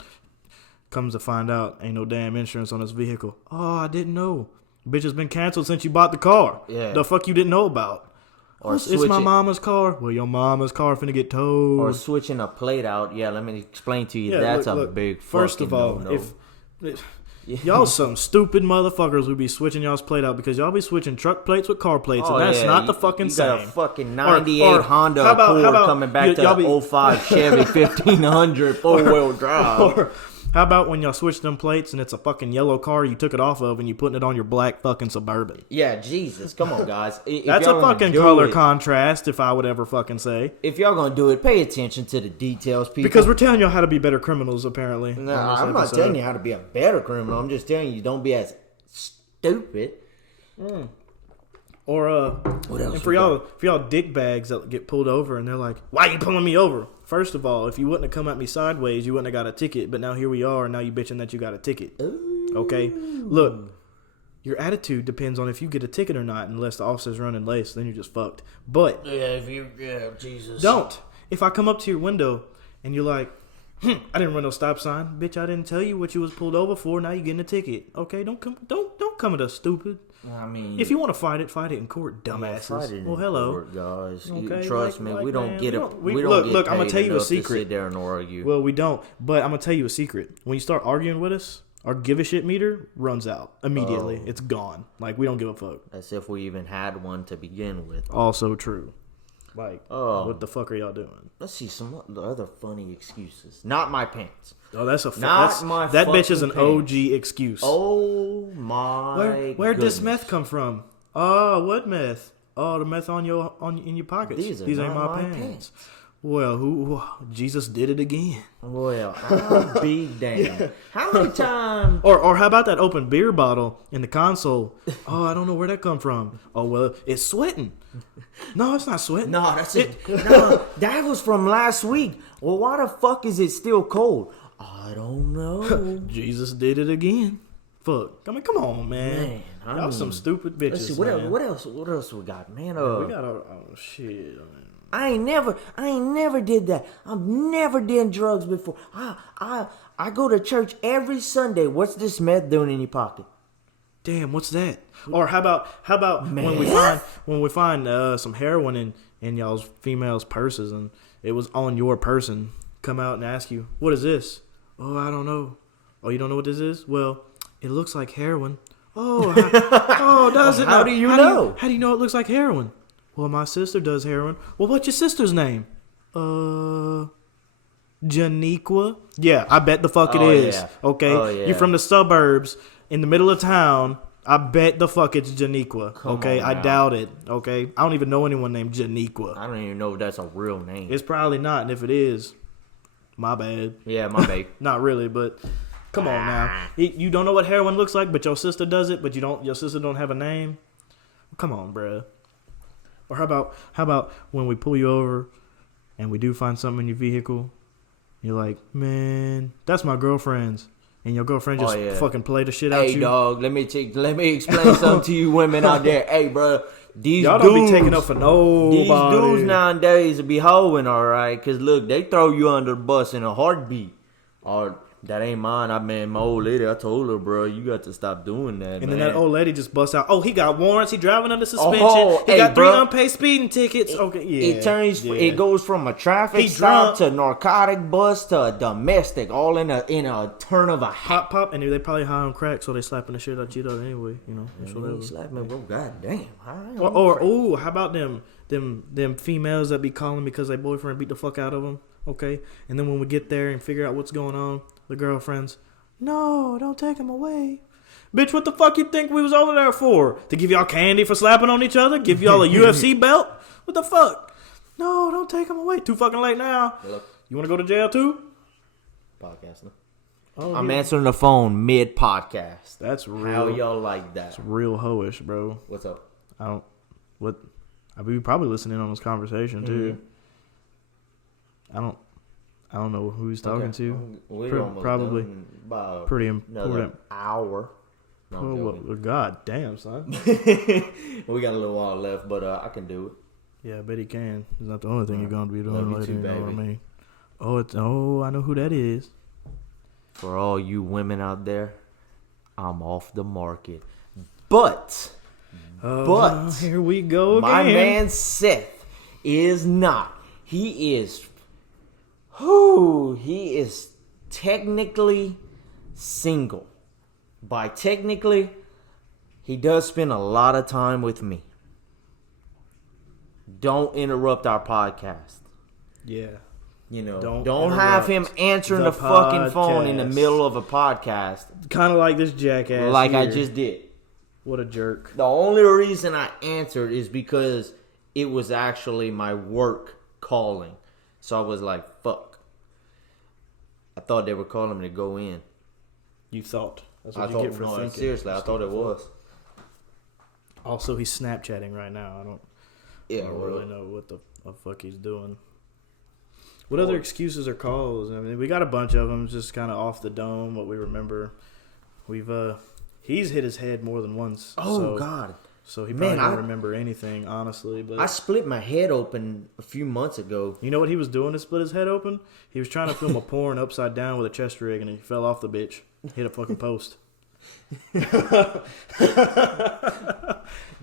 Comes to find out, ain't no damn insurance on this vehicle. Oh, I didn't know. Bitch has been canceled since you bought the car. Yeah. The fuck you didn't know about? Or It's my mama's car. Well, your mama's car finna get towed. Or switching a plate out. Yeah, let me explain to you. That's look, a big First of all, no-no. if y'all some stupid motherfuckers who be switching y'all's plate out because y'all be switching truck plates with car plates, and that's not the fucking you got same. a fucking 98 Or Honda how about- Accord how coming back to y'all be- the 05 Chevy 1500 four-wheel drive. Or how about when y'all switch them plates and it's a fucking yellow car you took it off of and you putting it on your black fucking Suburban? Yeah, Jesus. Come on, guys. If That's y'all a gonna fucking do color it- contrast, if I would ever fucking say. If y'all gonna do it, pay attention to the details, people. Because we're telling y'all how to be better criminals, apparently. No, I'm not telling you how to be a better criminal. I'm just telling you don't be as stupid. Or What else? and for y'all dick bags that get pulled over and they're like, "Why you pulling me over?" First of all, if you wouldn't have come at me sideways, you wouldn't have got a ticket. But now here we are, and now you bitching that you got a ticket. Ooh. Okay, look, your attitude depends on if you get a ticket or not. Unless the officer's running late, then you're just fucked. But Jesus. don't. If I come up to your window and you're like, I didn't run no stop sign, bitch. I didn't tell you what you was pulled over for. Now you getting a ticket. Okay, don't come at us, stupid. I mean, If you want to fight it in court, dumbasses. fight it in Well, hello. court, guys. Okay, Trust me, we don't get it. We don't look, get look, I'm gonna paid tell you a enough to secret. sit there and argue. Well, we don't. But I'm gonna tell you a secret. When you start arguing with us, our give a shit meter runs out immediately. It's gone. Like we don't give a fuck. As if we even had one to begin with. Also true. Like, Oh. what the fuck are y'all doing? Let's see some other funny excuses. Not my pants. Oh, that's a Not my that bitch is fucking an pants. OG excuse. Oh my! Where'd this goodness. meth come from? Oh, what meth? Oh, the meth in your pockets. These These are ain't not my my pants. Well, who? Jesus did it again. Well, I'll be damned. How many times? Or how about that open beer bottle in the console? Oh, I don't know where that come from. Oh, well, it's sweating. No, it's not sweating. No, that's it. No, that was from last week. Well, why the fuck is it still cold? I don't know. Jesus did it again. Fuck. I mean, come on, man. Man, Y'all some stupid bitches. Let's see what else. What else we got, man? We got shit. I ain't never did that. I've never done drugs before. I go to church every Sunday. What's this meth doing in your pocket? Damn, what's that? Or how about when we find some heroin in y'all's females' purses and it was on your person, come out and ask you, what is this? Oh, I don't know. Oh, you don't know what this is? Well, it looks like heroin. Oh, does it? How do you know? How do you know it looks like heroin? Well, my sister does heroin. Well, what's your sister's name? Janiqua? Yeah, I bet the fuck it is. Yeah. Okay? Oh, yeah. You're from the suburbs, in the middle of town. I bet the fuck it's Janiqua. Come okay? on I now. doubt it. Okay? I don't even know anyone named Janiqua. I don't even know if that's a real name. It's probably not, and if it is, My bad. Yeah, my bad. Not really, but come on now. You don't know what heroin looks like, but your sister does it, but your sister don't have a name? Come on, bruh. Or how about when we pull you over and we do find something in your vehicle, you're like, man, that's my girlfriend's. And your girlfriend just fucking play the shit out you. Hey, dog, let me explain something to you women out there. Hey, bro, y'all don't be taking up for nobody. These dudes nowadays be hoeing, all right? Because, look, they throw you under the bus in a heartbeat. Or, that ain't mine. I mean, my old lady, I told her, bro, you got to stop doing that, And man. then that old lady just busts out, oh, he got warrants. He driving under suspension. He got 3 unpaid speeding tickets. Okay, yeah. It goes from a traffic stop to narcotic bust to a domestic, all in a turn of a hat. Pop, and they probably high on crack, so they slapping the shit out you though anyway, you know. Yeah, slap me, bro. God damn. Or how about them females that be calling because their boyfriend beat the fuck out of them, okay? And then when we get there and figure out what's going on, the girlfriends, no, don't take him away. Bitch, what the fuck you think we was over there for? To give y'all candy for slapping on each other? Give y'all a UFC belt? What the fuck? No, don't take him away. Too fucking late now. Look. You want to go to jail too? Podcasting. Oh, I'm answering the phone mid-podcast. That's real. How y'all like that? That's real hoish, bro. What's up? I be probably listening on this conversation too. I don't know who he's talking to. Probably about pretty important. Hour. No, God damn, son. We got a little while left, but I can do it. Yeah, I bet he can. It's not the only thing you're gonna be doing later. Too, you know what I mean? I know who that is. For all you women out there, I'm off the market. But here we go again. My man Seth is not. He is technically single. By technically, he does spend a lot of time with me. Don't interrupt our podcast. Yeah. You know, don't have him answering the fucking phone in the middle of a podcast. Kind of like this jackass. Like here. I just did. What a jerk. The only reason I answered is because it was actually my work calling. So I was like, fuck. I thought they were calling me to go in. You thought. That's what you get for thinking. Seriously, I thought it was. Also, he's Snapchatting right now. I don't really know what the fuck he's doing. What other excuses or calls? I mean, we got a bunch of them, just kind of off the dome. What we remember, he's hit his head more than once. God! So he probably don't remember anything, honestly. But I split my head open a few months ago. You know what he was doing to split his head open? He was trying to film a porn upside down with a chest rig, and he fell off the bitch, hit a fucking post.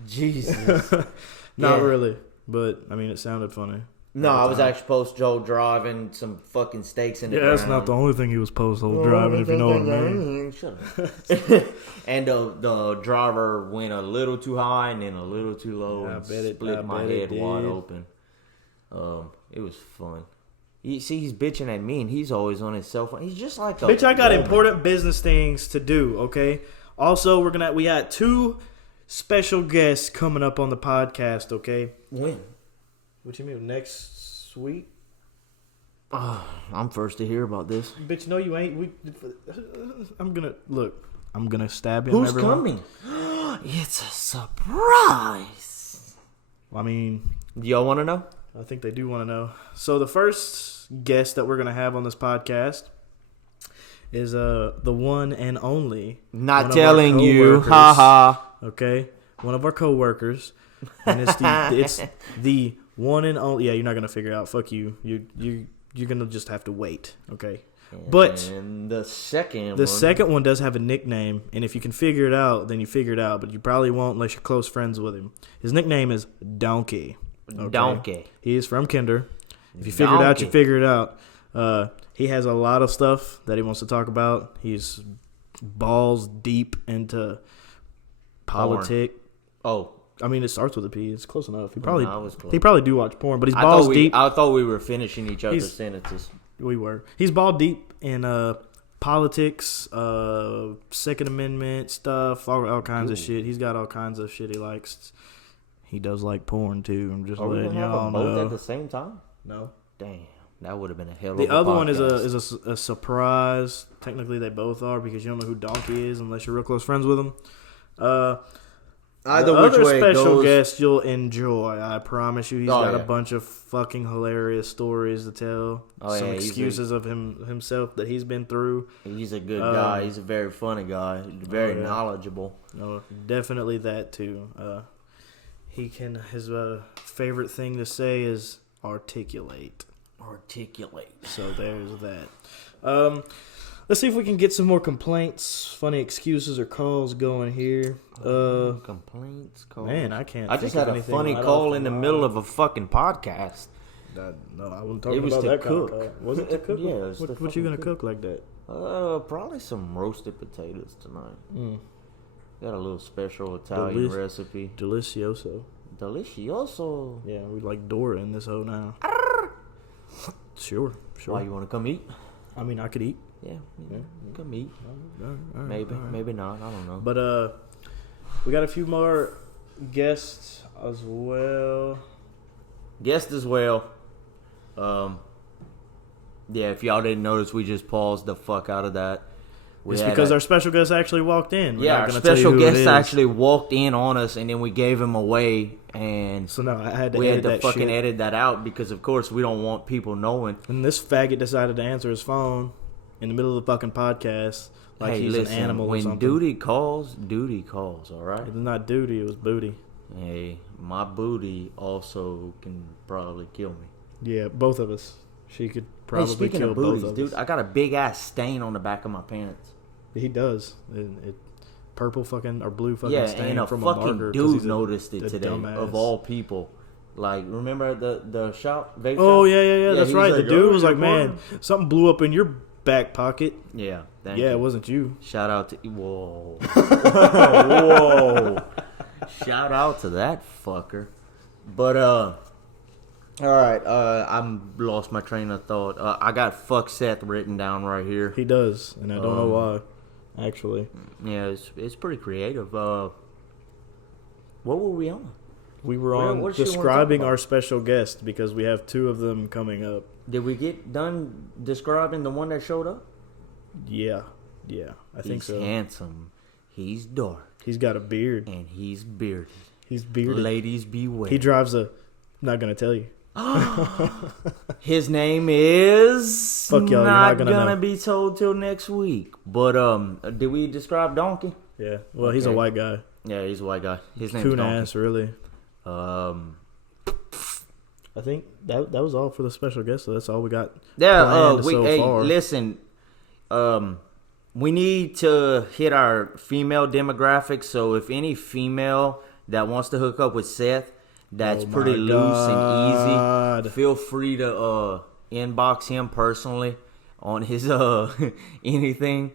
Jesus. Not really, but I mean, it sounded funny. No, I was actually post Joe driving some fucking steaks in the ground. Yeah, that's not the only thing he was post driving, if you know what I mean. Shut up. And the driver went a little too high and then a little too low and split my head wide open. It was fun. You see, he's bitching at me and he's always on his cell phone. He's just like a bitch. I got important business things to do. Okay. Also, we had 2 special guests coming up on the podcast. Okay. When? What you mean, next week? I'm first to hear about this. Bitch, no, you ain't. I'm gonna stab him. Who's coming? It's a surprise. I mean, do y'all want to know? I think they do want to know. So the first guest that we're gonna have on this podcast is the one and only. Not telling you, haha. Okay, one of our coworkers, and it's the one and only. Yeah, you're not gonna figure it out. Fuck you. You're gonna just have to wait. Okay. But the second one does have a nickname, and if you can figure it out, then you figure it out. But you probably won't unless you're close friends with him. His nickname is Donkey. Okay? Donkey. He is from Kinder. If you figure it out, you figure it out. He has a lot of stuff that he wants to talk about. He's balls deep into politics. Oh. I mean, it starts with a P. It's close enough. He probably do watch porn, but he's balls deep. I thought we were finishing each other's sentences. We were. He's ball deep in politics, Second Amendment stuff, all kinds of shit. He's got all kinds of shit he likes. He does like porn too. I'm just letting y'all know. Both at the same time? No. Damn. That would have been a hell of The a other one podcast. is a surprise. Technically, they both are because you don't know who Donkey is unless you're real close friends with him. Either the which other way it special goes. guest you'll enjoy. I promise you. He's Oh, got a yeah. bunch of fucking hilarious stories to tell. Oh, Some yeah, he's excuses of himself that he's been through. He's a good guy. He's a very funny guy. Very yeah. knowledgeable. No, definitely that too. His favorite thing to say is articulate. Articulate. So there's that. Let's see if we can get some more complaints, funny excuses, or calls going here. Complaints. Calls. Man, I can't. I just think had of a anything funny right call off in the top. middle of a fucking podcast. No, I wasn't talking It was about to that kind of cook. call. Was it to cook? Yeah, it was to What you fucking gonna cook. cook like that? Probably some roasted potatoes tonight. Mm. Got a little special Italian recipe. Delicioso. Delicioso. Yeah, we like Dora in this hoe now. Sure. Why you want to come eat? I mean, I could eat. Yeah, come eat. All right, Maybe, all right. maybe not. I don't know. But we got a few more guests as well. Guest as well. Yeah, if y'all didn't notice, we just paused the fuck out of that. It's because our special guest actually walked in. We're yeah, not our gonna tell you special who it guest is. actually walked in on us, and then we gave him away, and So no, I had to we had edit to that fucking shit. edit that out because, of course, we don't want people knowing. And this faggot decided to answer his phone in the middle of the fucking podcast like Hey, he's listen, an animal or when something. duty calls, all right? It was not duty, it was booty. Hey, my booty also can probably kill me. Yeah, both of us. She could Hey, probably speaking kill of booties, both of dude, us. I got a big ass stain on the back of my pants. He does. It purple fucking or blue fucking Yeah, stain and a from a fucking marker. 'cause dude he's noticed a it today, dumbass. of all people. Like, remember the shop? Vape Oh shop? yeah. That's he's right. like, The dude "Oh, was you're like, "Man, something blew up in your back pocket." Yeah, thank Yeah, you. it wasn't you. Shout out to whoa, whoa! Shout out to that fucker. But all right. I'm lost my train of thought. I got "fuck Seth" written down right here. He does, and I don't know why. Actually, Yeah, it's pretty creative. What were we on? we were What on did you wanna talk describing about? our special guest because we have two of them coming up. Did we get done describing the one that showed up? Yeah, I think He's so. handsome. He's dark. He's got a beard. And he's bearded. He's bearded. Ladies beware. He drives a. Not gonna tell you. His name is Fuck y'all, you're not gonna know. be told till next week. But did we describe Donkey? Yeah. Well, he's a Okay. white guy. Yeah, he's a white guy. His name's Coon Donkey. ass, really. I think that was all for the special guest. So that's all we got. Yeah, planned we so far. listen. We need to hit our female demographic. So if any female that wants to hook up with Seth, that's Oh pretty my loose and God. easy. Feel free to inbox him personally on his anything.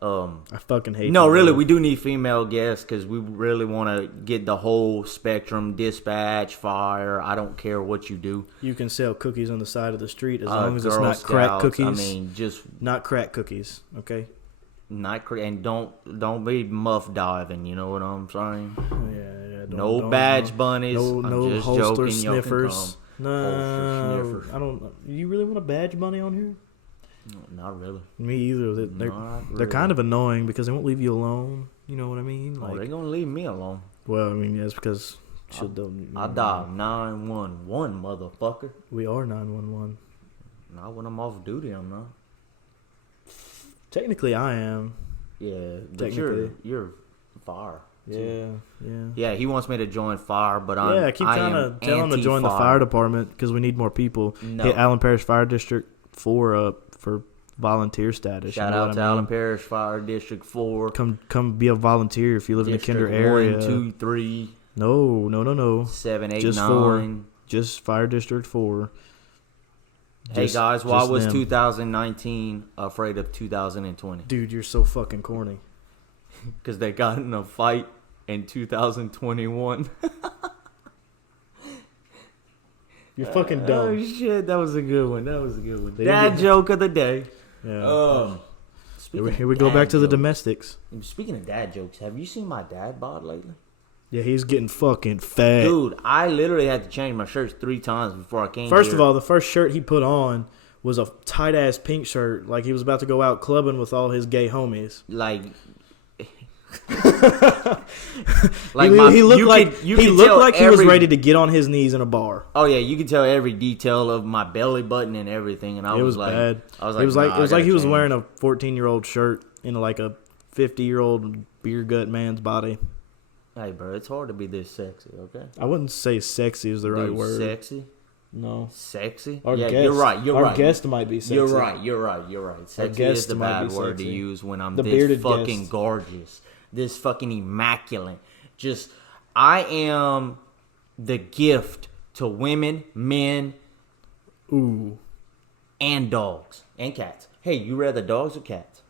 I fucking hate. No, you, really, bro. we do need female guests because we really want to get the whole spectrum. Dispatch, fire. I don't care what you do. You can sell cookies on the side of the street as long as it's Girl not crack Scouts, cookies. I mean, just not crack cookies. Okay. not and don't be muff diving. You know what I'm saying? Yeah. No badge bunnies. No I'm just holster joking. sniffers. Holster No, sniffers. I don't. You really want a badge bunny on here? Not really. Me either. They're Not they're really. kind of annoying because they won't leave you alone. You know what I mean? Oh, Like, they're gonna leave me alone. well, I mean, that's because I dial 911, motherfucker. We are 911. Not when I'm off duty. I'm not. Technically, I am. Yeah, but Technically. you're fire. too. Yeah. Yeah, he wants me to join fire, but I'm. I keep trying am to tell him to join the fire anti-fire. department because we need more people. No. Hit Allen Parish Fire District 4 up for volunteer status. Shout you know out what to I mean? Allen Parish Fire District 4. Come be a volunteer if you live in the Kinder District area. 1, 2, 3, No. 7, 8, Just 9. 4. Just Fire District 4. Hey Just- guys, why just was them. 2019 afraid of 2020? Dude, you're so fucking corny. Because they got in a fight in 2021. You're fucking Oh dumb. shit, that was a good one. That was a good one. They Dad didn't joke of the day. Yeah. Speaking Here of we go dad back to the jokes- domestics. Speaking of dad jokes, have you seen my dad bod lately? Yeah, he's getting fucking fat. Dude, I literally had to change my shirts 3 times before I came First here. of all, the first shirt he put on was a tight ass pink shirt, like he was about to go out clubbing with all his gay homies. Like he looked like he was ready to get on his knees in a bar. Oh yeah, you could tell every detail of my belly button and everything, and it was like, bad. I was like, nah, it was like he was wearing a 14-year-old shirt in like a 50-year-old beer gut man's body. Hey, bro, it's hard to be this sexy. Okay, I wouldn't say sexy is the right word. Sexy. No. Sexy? Our yeah, guest, you're right. Our guest might be sexy. You're right. Sexy is the bad word to use when I'm this fucking guest. Gorgeous. This fucking immaculate. Just, I am the gift to women, men, ooh, and dogs. And cats. Hey, you rather dogs or cats?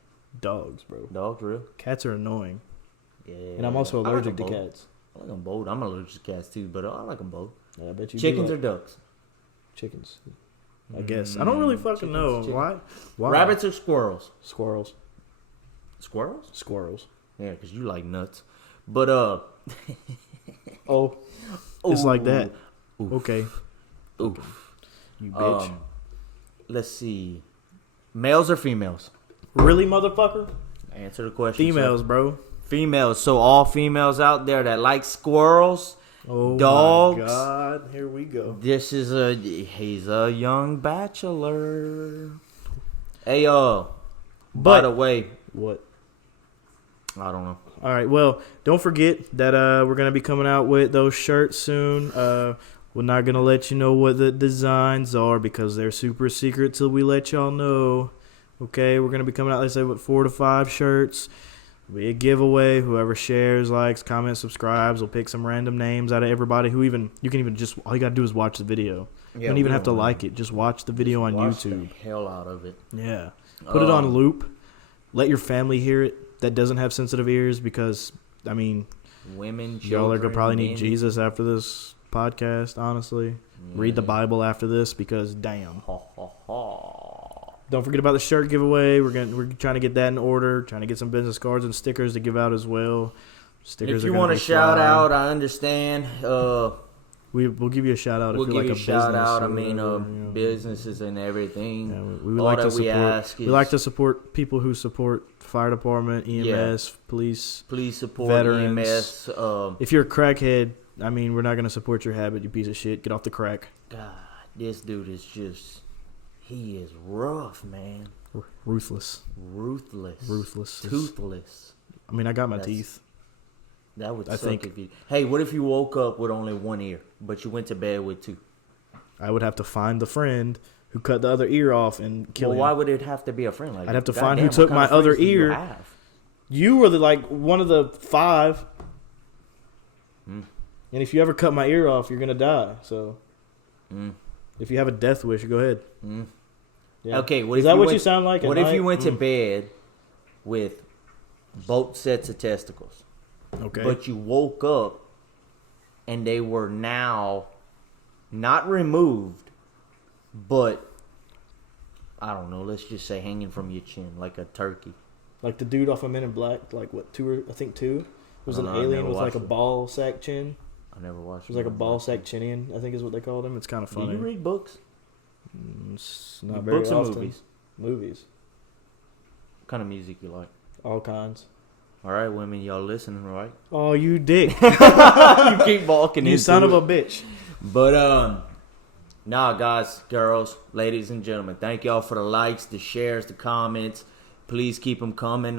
Dogs, bro. Dogs, real? Cats are annoying. Yeah. And I'm also allergic to cats. I like them both. I'm allergic to cats too, but I like them both. Yeah, I bet you Chickens or ducks? Chickens, I guess. I don't really fucking know. Why? Rabbits or squirrels? Squirrels. Squirrels? Squirrels. Yeah, because you like nuts. But, oh. It's like that. Oof. Okay. Oof. You bitch. Let's see. Males or females? Really, motherfucker? Answer the question. Females, sir. bro. Females. So all females out there that like squirrels, dogs. My God, here we go. He's a young bachelor. Hey, by the way. What? I don't know. All right, well, don't forget that we're going to be coming out with those shirts soon. We're not going to let you know what the designs are because they're super secret till we let y'all know. Okay, we're going to be coming out, let's say, with 4 to 5 shirts. Be a giveaway. Whoever shares, likes, comments, subscribes, we'll pick some random names out of everybody who you can even just, all you got to do is watch the video. You don't even have to like it. Just watch the video on YouTube. The hell out of it. Yeah. Put it on loop. Let your family hear it that doesn't have sensitive ears because, I mean, women, children, y'all are going to probably need men. Jesus after this podcast, honestly. Yeah. Read the Bible after this because, damn. Don't forget about the shirt giveaway. We're trying to get that in order. Trying to get some business cards and stickers to give out as well. Stickers. If you want to shout out, I understand. We'll give you a shout out. We'll if give you're you like a shout out. whatever, businesses and everything. Yeah, we like to support. We like to support people who support fire department, EMS, police. Please support veterans. EMS. If you're a crackhead, I mean, we're not gonna support your habit. You piece of shit. Get off the crack. God, this dude is just. He is rough, man. Ruthless. Toothless. I mean, I got my teeth. That would suck if you... Hey, what if you woke up with only one ear, but you went to bed with 2? I would have to find the friend who cut the other ear off and kill him. Why would it have to be a friend? Like, I'd have to find who took my other ear. You were one of the 5. And if you ever cut my ear off, you're going to die. So... If you have a death wish, go ahead. Yeah. Okay, is that what you sound like? What if you went to bed with both sets of testicles? Okay. But you woke up and they were now not removed, but I don't know. Let's just say hanging from your chin like a turkey. Like the dude off of Men in Black, like what? 2? I think 2. It was an alien with like a ball sack chin. I never watched it. It was like a ball sack chinian, I think is what they called him. It's kind of funny. Do you read books? It's not very often. Or movies? Movies. What kind of music you like? All kinds. All right, women, y'all listening, right? Oh, you dick. You keep balking you son of a bitch. But, nah, guys, girls, ladies and gentlemen, thank y'all for the likes, the shares, the comments. Please keep them coming.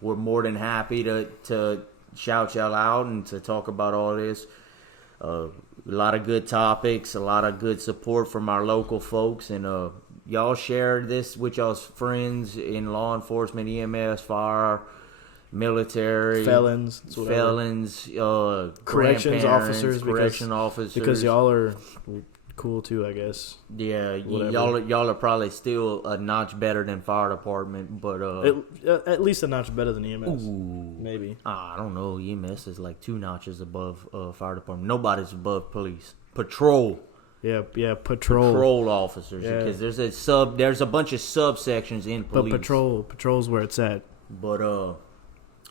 We're more than happy to shout y'all out and to talk about all this. A lot of good topics, a lot of good support from our local folks, and y'all share this with y'all's friends in law enforcement, EMS, fire, military, felons, corrections officers, because y'all are cool too, I guess. Yeah, y'all are probably still a notch better than fire department, but at least a notch better than EMS. Ooh, maybe. I don't know. EMS is like 2 notches above fire department. Nobody's above police. Patrol. Yeah, patrol. Patrol officers, because there's a bunch of subsections in police. But patrol's where it's at. But all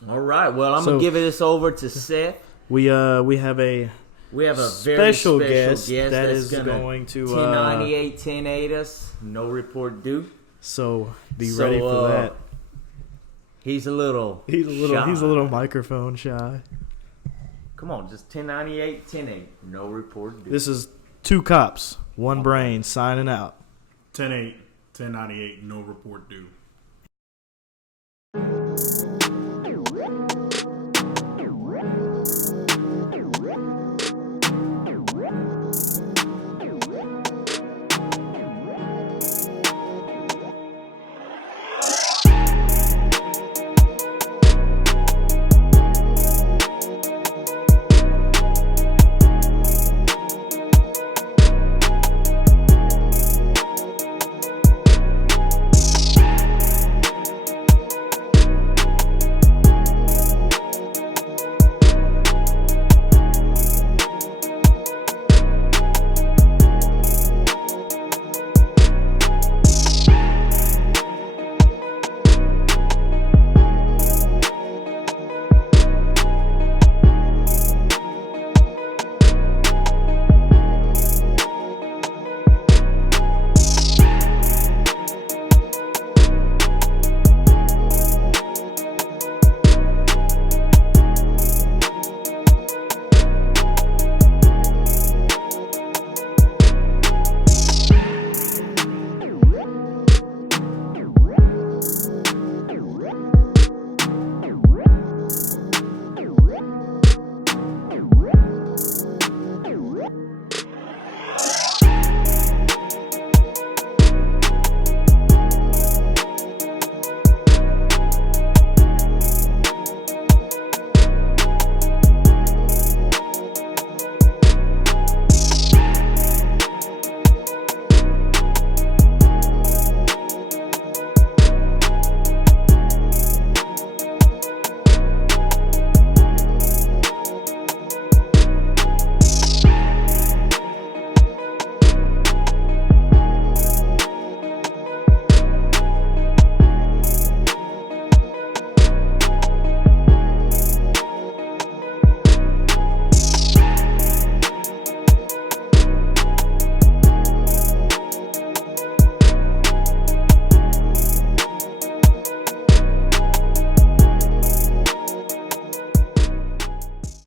right. Well, I'm gonna give this over to Seth. We have a We have a very special guest that that's is going to 1098, 1080 us. No report due. So be ready for that. He's a little He's a little microphone shy. Come on, just 1098, 1080. No report due. This is two cops, one brain signing out. 10-8, 1098, no report due.